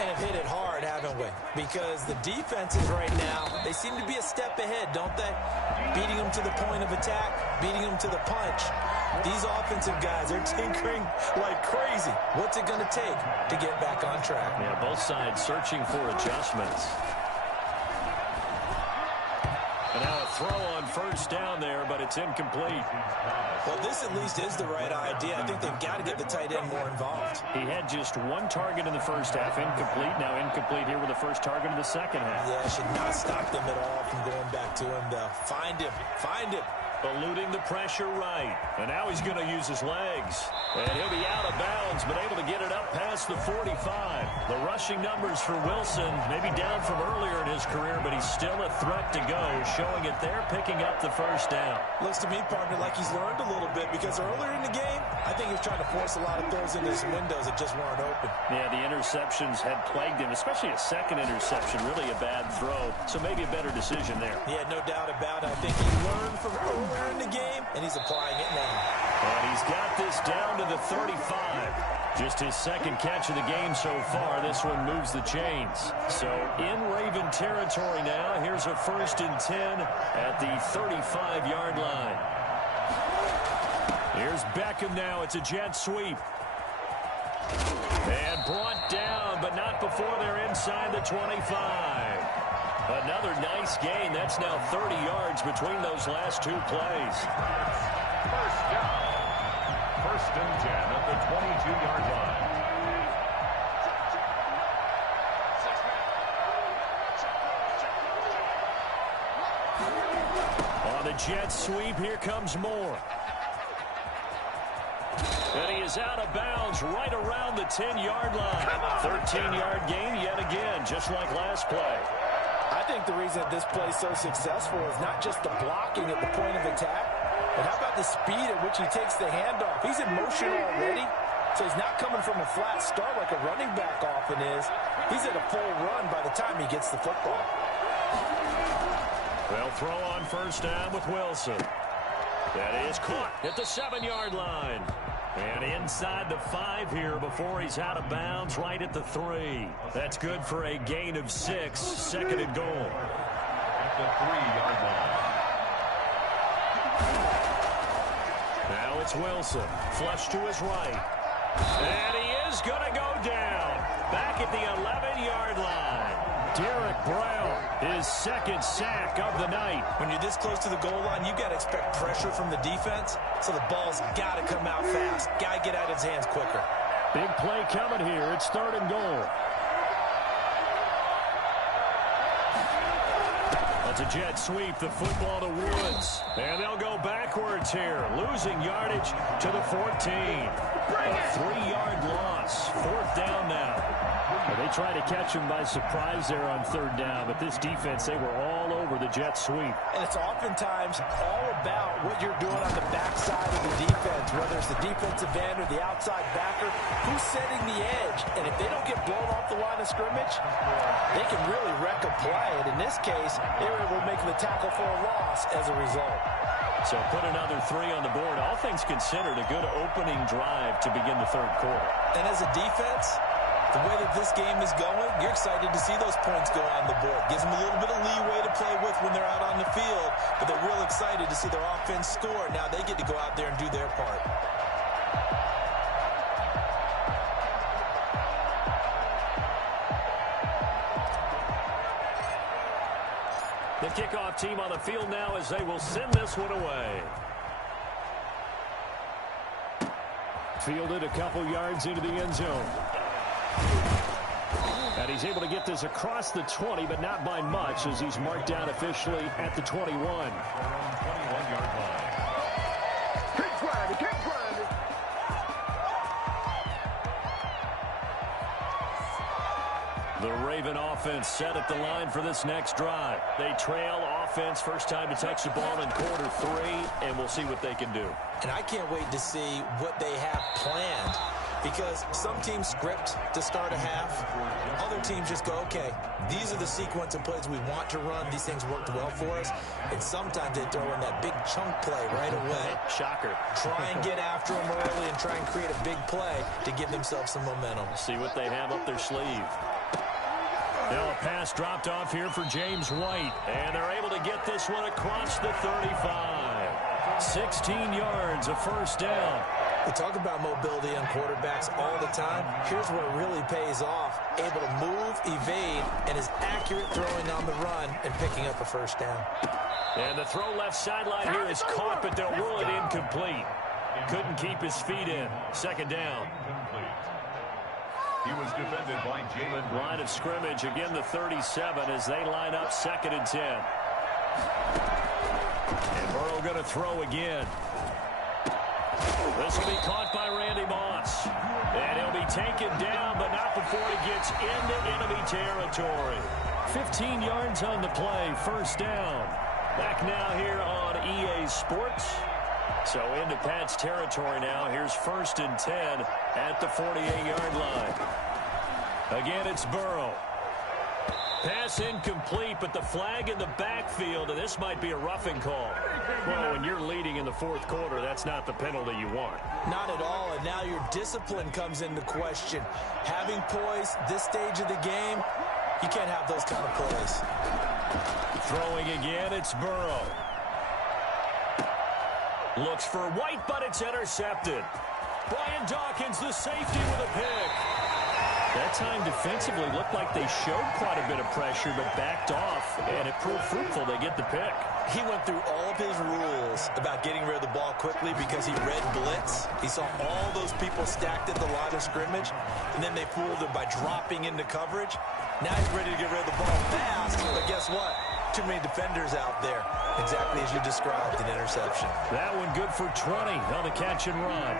And have hit it hard, haven't we? Because the defenses right now, they seem to be a step ahead, don't they? Beating them to the point of attack, beating them to the punch. These offensive guys are tinkering like crazy. What's it going to take to get back on track? Yeah, both sides searching for adjustments. And now a throw on first down there, but it's incomplete. Well, this at least is the right idea. I think they've got to get the tight end more involved. He had just one target in the first half, incomplete. Now incomplete here with the first target of the second half. Yeah, should not stop them at all from going back to him, though. Find him. Find him. Eluding the pressure right. And now he's going to use his legs. And he'll be out of bounds, but able to get it up past the 45. The rushing numbers for Wilson, maybe down from earlier in his career, but he's still a threat to go, showing it there, picking up the first down. Looks to me, partner, like he's learned a little bit, because earlier in the game, I think he was trying to force a lot of throws into his windows that just weren't open. Yeah, the interceptions had plagued him, especially a second interception, really a bad throw. So maybe a better decision there. Yeah, no doubt about it. I think he learned from earlier in the game, and he's applying it now. And he's got this down to the 35. Just his second catch of the game so far. This one moves the chains. So in Raven territory now. Here's a 1st and 10 at the 35-yard line. Here's Beckham now. It's a jet sweep. And brought down, but not before they're inside the 25. Another nice gain. That's now 30 yards between those last two plays. First down. 1st and 10 at the 22-yard line. On the jet sweep, here comes Moore. And he is out of bounds right around the 10-yard line. 13-yard gain yet again, just like last play. I think the reason that this play is so successful is not just the blocking at the point of attack, but how about the speed at which he takes the handoff? He's in motion already, so he's not coming from a flat start like a running back often is. He's at a full run by the time he gets the football. They'll throw on first down with Wilson. That is caught at the 7-yard line. And inside the 5 here before he's out of bounds right at the 3. That's good for a gain of 6, 2nd and goal. At the 3-yard line. Now it's Wilson. Flush to his right. And he is going to go down. Back at the 11-yard line. Derek Brown, his 2nd sack of the night. When you're this close to the goal line, you've got to expect pressure from the defense, so the ball's got to come out fast. Got to get out of his hands quicker. Big play coming here. It's 3rd and goal. it's a jet sweep, the football to Woods. And they'll go backwards here, losing yardage to the 14. A 3-yard loss, 4th down now. Well, they tried to catch him by surprise there on 3rd down, but this defense, they were all over the jet sweep. And it's oftentimes all about what you're doing on the backside of the defense, whether it's the defensive end or the outside backer, who's setting the edge. And if they don't get blown off the line of scrimmage, they can really wreck a play. And in this case, they were able to make the tackle for a loss as a result. So put another 3 on the board. All things considered, a good opening drive to begin the 3rd quarter. And as a defense, the way that this game is going, you're excited to see those points go on the board. Gives them a little bit of leeway to play with when they're out on the field, but they're real excited to see their offense score. Now they get to go out there and do their part. The kickoff team on the field now as they will send this one away. Fielded a couple yards into the end zone. And he's able to get this across the 20, but not by much as he's marked down officially at the 21. 21-yard line. Keep grinding, keep grinding. The Raven offense set at the line for this next drive. They trail offense, first time to touch the ball in quarter 3, and we'll see what they can do. And I can't wait to see what they have planned, because some teams script to start a half. Other teams just go, okay, these are the sequence of plays we want to run. These things worked well for us. And sometimes they throw in that big chunk play right away. Shocker. Try and get after them early and try and create a big play to give themselves some momentum. See what they have up their sleeve. Now a pass dropped off here for James White. And they're able to get this one across the 35. 16 yards, a first down. We talk about mobility on quarterbacks all the time. Here's where it really pays off. Able to move, evade, and is accurate throwing on the run and picking up a first down. And the throw left sideline here is caught, but they'll rule it incomplete. Couldn't keep his feet in. Second down. He was defended by Jalen. Line of scrimmage, again the 37 as they line up 2nd and 10. And Burrow going to throw again. This will be caught by Randy Moss. And he'll be taken down, but not before he gets into enemy territory. 15 yards on the play, first down. Back now here on EA Sports. So into Pat's territory now. Here's 1st and 10 at the 48-yard line. Again, it's Burrow. Pass incomplete, but the flag in the backfield, and this might be a roughing call. Well, when you're leading in the 4th quarter, that's not the penalty you want. Not at all, and now your discipline comes into question. Having poise this stage of the game, you can't have those kind of plays. Throwing again, it's Burrow. Looks for White, but it's intercepted. Brian Dawkins, the safety, with a pick. That time defensively looked like they showed quite a bit of pressure, but backed off, and it proved fruitful. They get the pick. He went through all of his rules about getting rid of the ball quickly because he read blitz. He saw all those people stacked at the line of scrimmage, and then they fooled him by dropping into coverage. Now he's ready to get rid of the ball fast, but guess what? Too many defenders out there. Exactly as you described, an interception. That one good for 20 on the catch and run.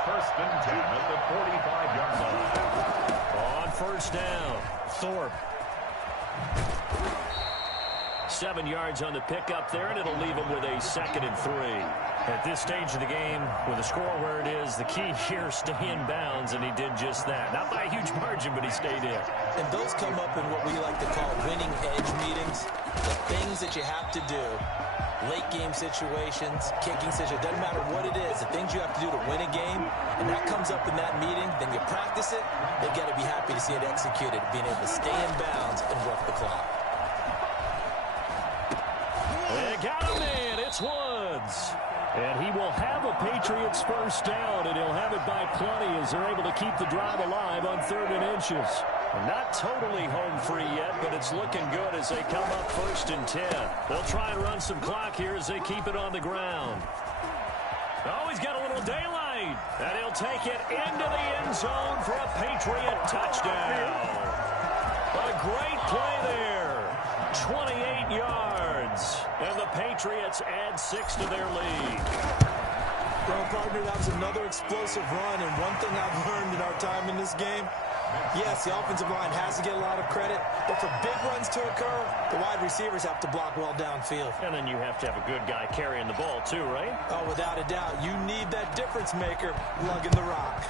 1st and 10 at the 45-yard line. On first down, Thorpe. 7 yards on the pickup there, and it'll leave him with a 2nd and 3. At this stage of the game, with the score where it is, the key here, stay in bounds, and he did just that. Not by a huge margin, but he stayed in. And those come up in what we like to call winning edge meetings. The things that you have to do, late game situations, kicking situations, doesn't matter what it is, the things you have to do to win a game, and that comes up in that meeting, then you practice it, they've got to be happy to see it executed, being able to stay in bounds and work the clock. They got him in. It's Woods. And he will have a Patriots first down, and he'll have it by plenty as they're able to keep the drive alive on 3rd and inches. Not totally home free yet, but it's looking good as they come up 1st and 10. They'll try and run some clock here as they keep it on the ground. Oh, he's got a little daylight. And he'll take it into the end zone for a Patriot touchdown. A great play there. yards. And the Patriots add 6 to their lead. Well, partner, that was another explosive run, and one thing I've learned in our time in this game, yes, the offensive line has to get a lot of credit, but for big runs to occur, the wide receivers have to block well downfield. And then you have to have a good guy carrying the ball too, right? Oh, without a doubt. You need that difference maker lugging the rock.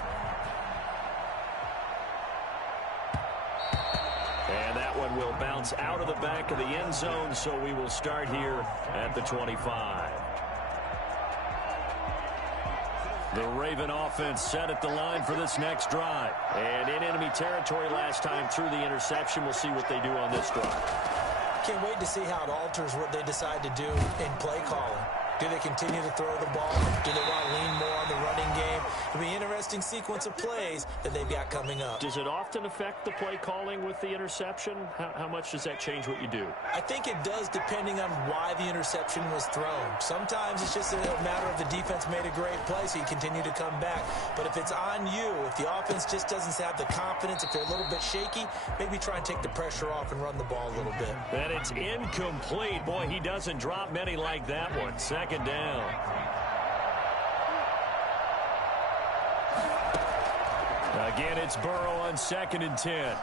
And that one will bounce out of the back of the end zone, so we will start here at the 25. The Raven offense set at the line for this next drive. And in enemy territory last time through the interception. We'll see what they do on this drive. Can't wait to see how it alters what they decide to do in play calling. Do they continue to throw the ball? Do they want to lean more on the running game? It'll be an interesting sequence of plays that they've got coming up. Does it often affect the play calling with the interception? How much does that change what you do? I think it does, depending on why the interception was thrown. Sometimes it's just a matter of the defense made a great play, so you continue to come back. But if it's on you, if the offense just doesn't have the confidence, if they're a little bit shaky, maybe try and take the pressure off and run the ball a little bit. And it's incomplete. Boy, he doesn't drop many like that one. Second down. Again, it's Burrow on 2nd and 10.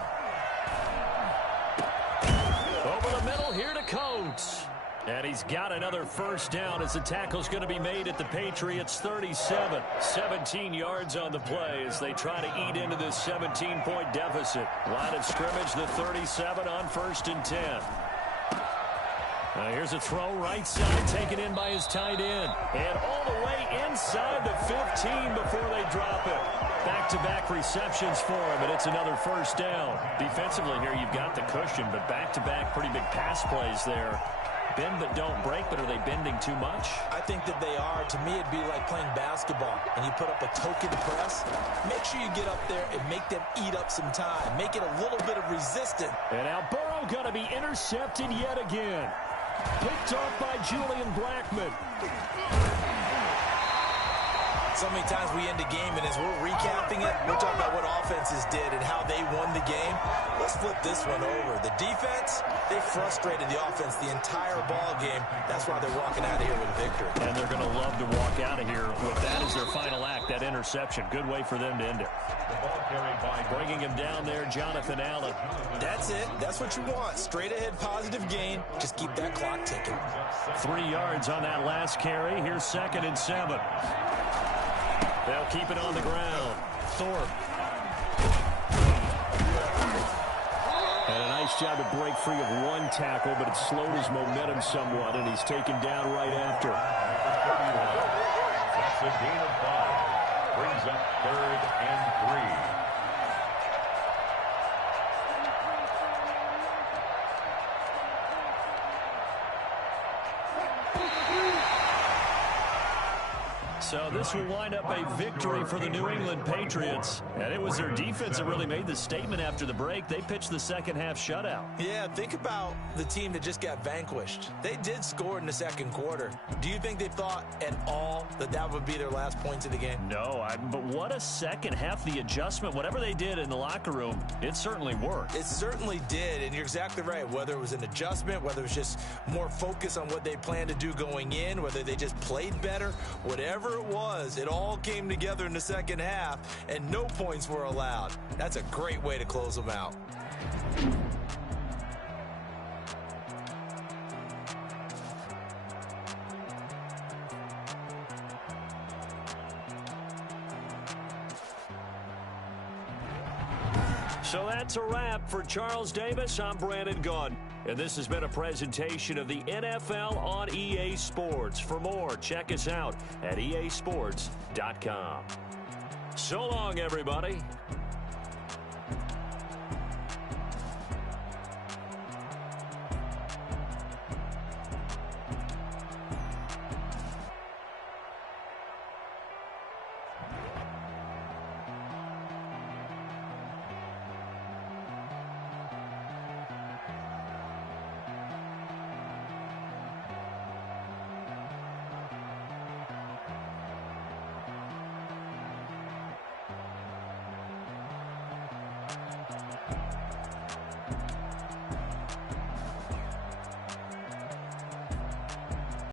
Over the middle here to Coates. And he's got another first down as the tackle's going to be made at the Patriots' 37. 17 yards on the play as they try to eat into this 17-point deficit. Line of scrimmage, the 37 on 1st and 10. Here's a throw right side taken in by his tight end. And all the way inside the 15 before they drop it. Back-to-back receptions for him, and it's another first down. Defensively here, you've got the cushion, but back-to-back pretty big pass plays there. Bend but don't break, but are they bending too much? I think that they are. To me, it'd be like playing basketball, and you put up a token press. Make sure you get up there and make them eat up some time. Make it a little bit of resistance. And now Burrow going to be intercepted yet again. Picked off by Julian Blackmon. So many times we end a game, and as we're recapping it, we're talking about what offenses did and how they won the game. Let's flip this one over. The defense, they frustrated the offense the entire ball game. That's why they're walking out of here with a victory. And they're going to love to walk out of here with that as their final act, that interception. Good way for them to end it. Bringing him down there, Jonathan Allen. That's it. That's what you want. Straight ahead positive gain. Just keep that clock ticking. 3 yards on that last carry. Here's 2nd and 7. They'll keep it on the ground. Thorpe. And a nice job to break free of one tackle, but it slowed his momentum somewhat, and he's taken down right after. That's a gain of 5. Brings up 3rd and 3. So this will wind up a victory for the New England Patriots. And it was their defense that really made the statement after the break. They pitched the second half shutout. Yeah, think about the team that just got vanquished. They did score in the second quarter. Do you think they thought at all that that would be their last points of the game? No, but what a second half. The adjustment, whatever they did in the locker room, it certainly worked. It certainly did, and you're exactly right. Whether it was an adjustment, whether it was just more focus on what they planned to do going in, whether they just played better, whatever it was, it all came together in the second half, and no points were allowed. That's a great way to close them out. So that's a wrap for Charles Davis. I'm Brandon Gaudin. And this has been a presentation of the NFL on EA Sports. For more, check us out at easports.com. So long, everybody.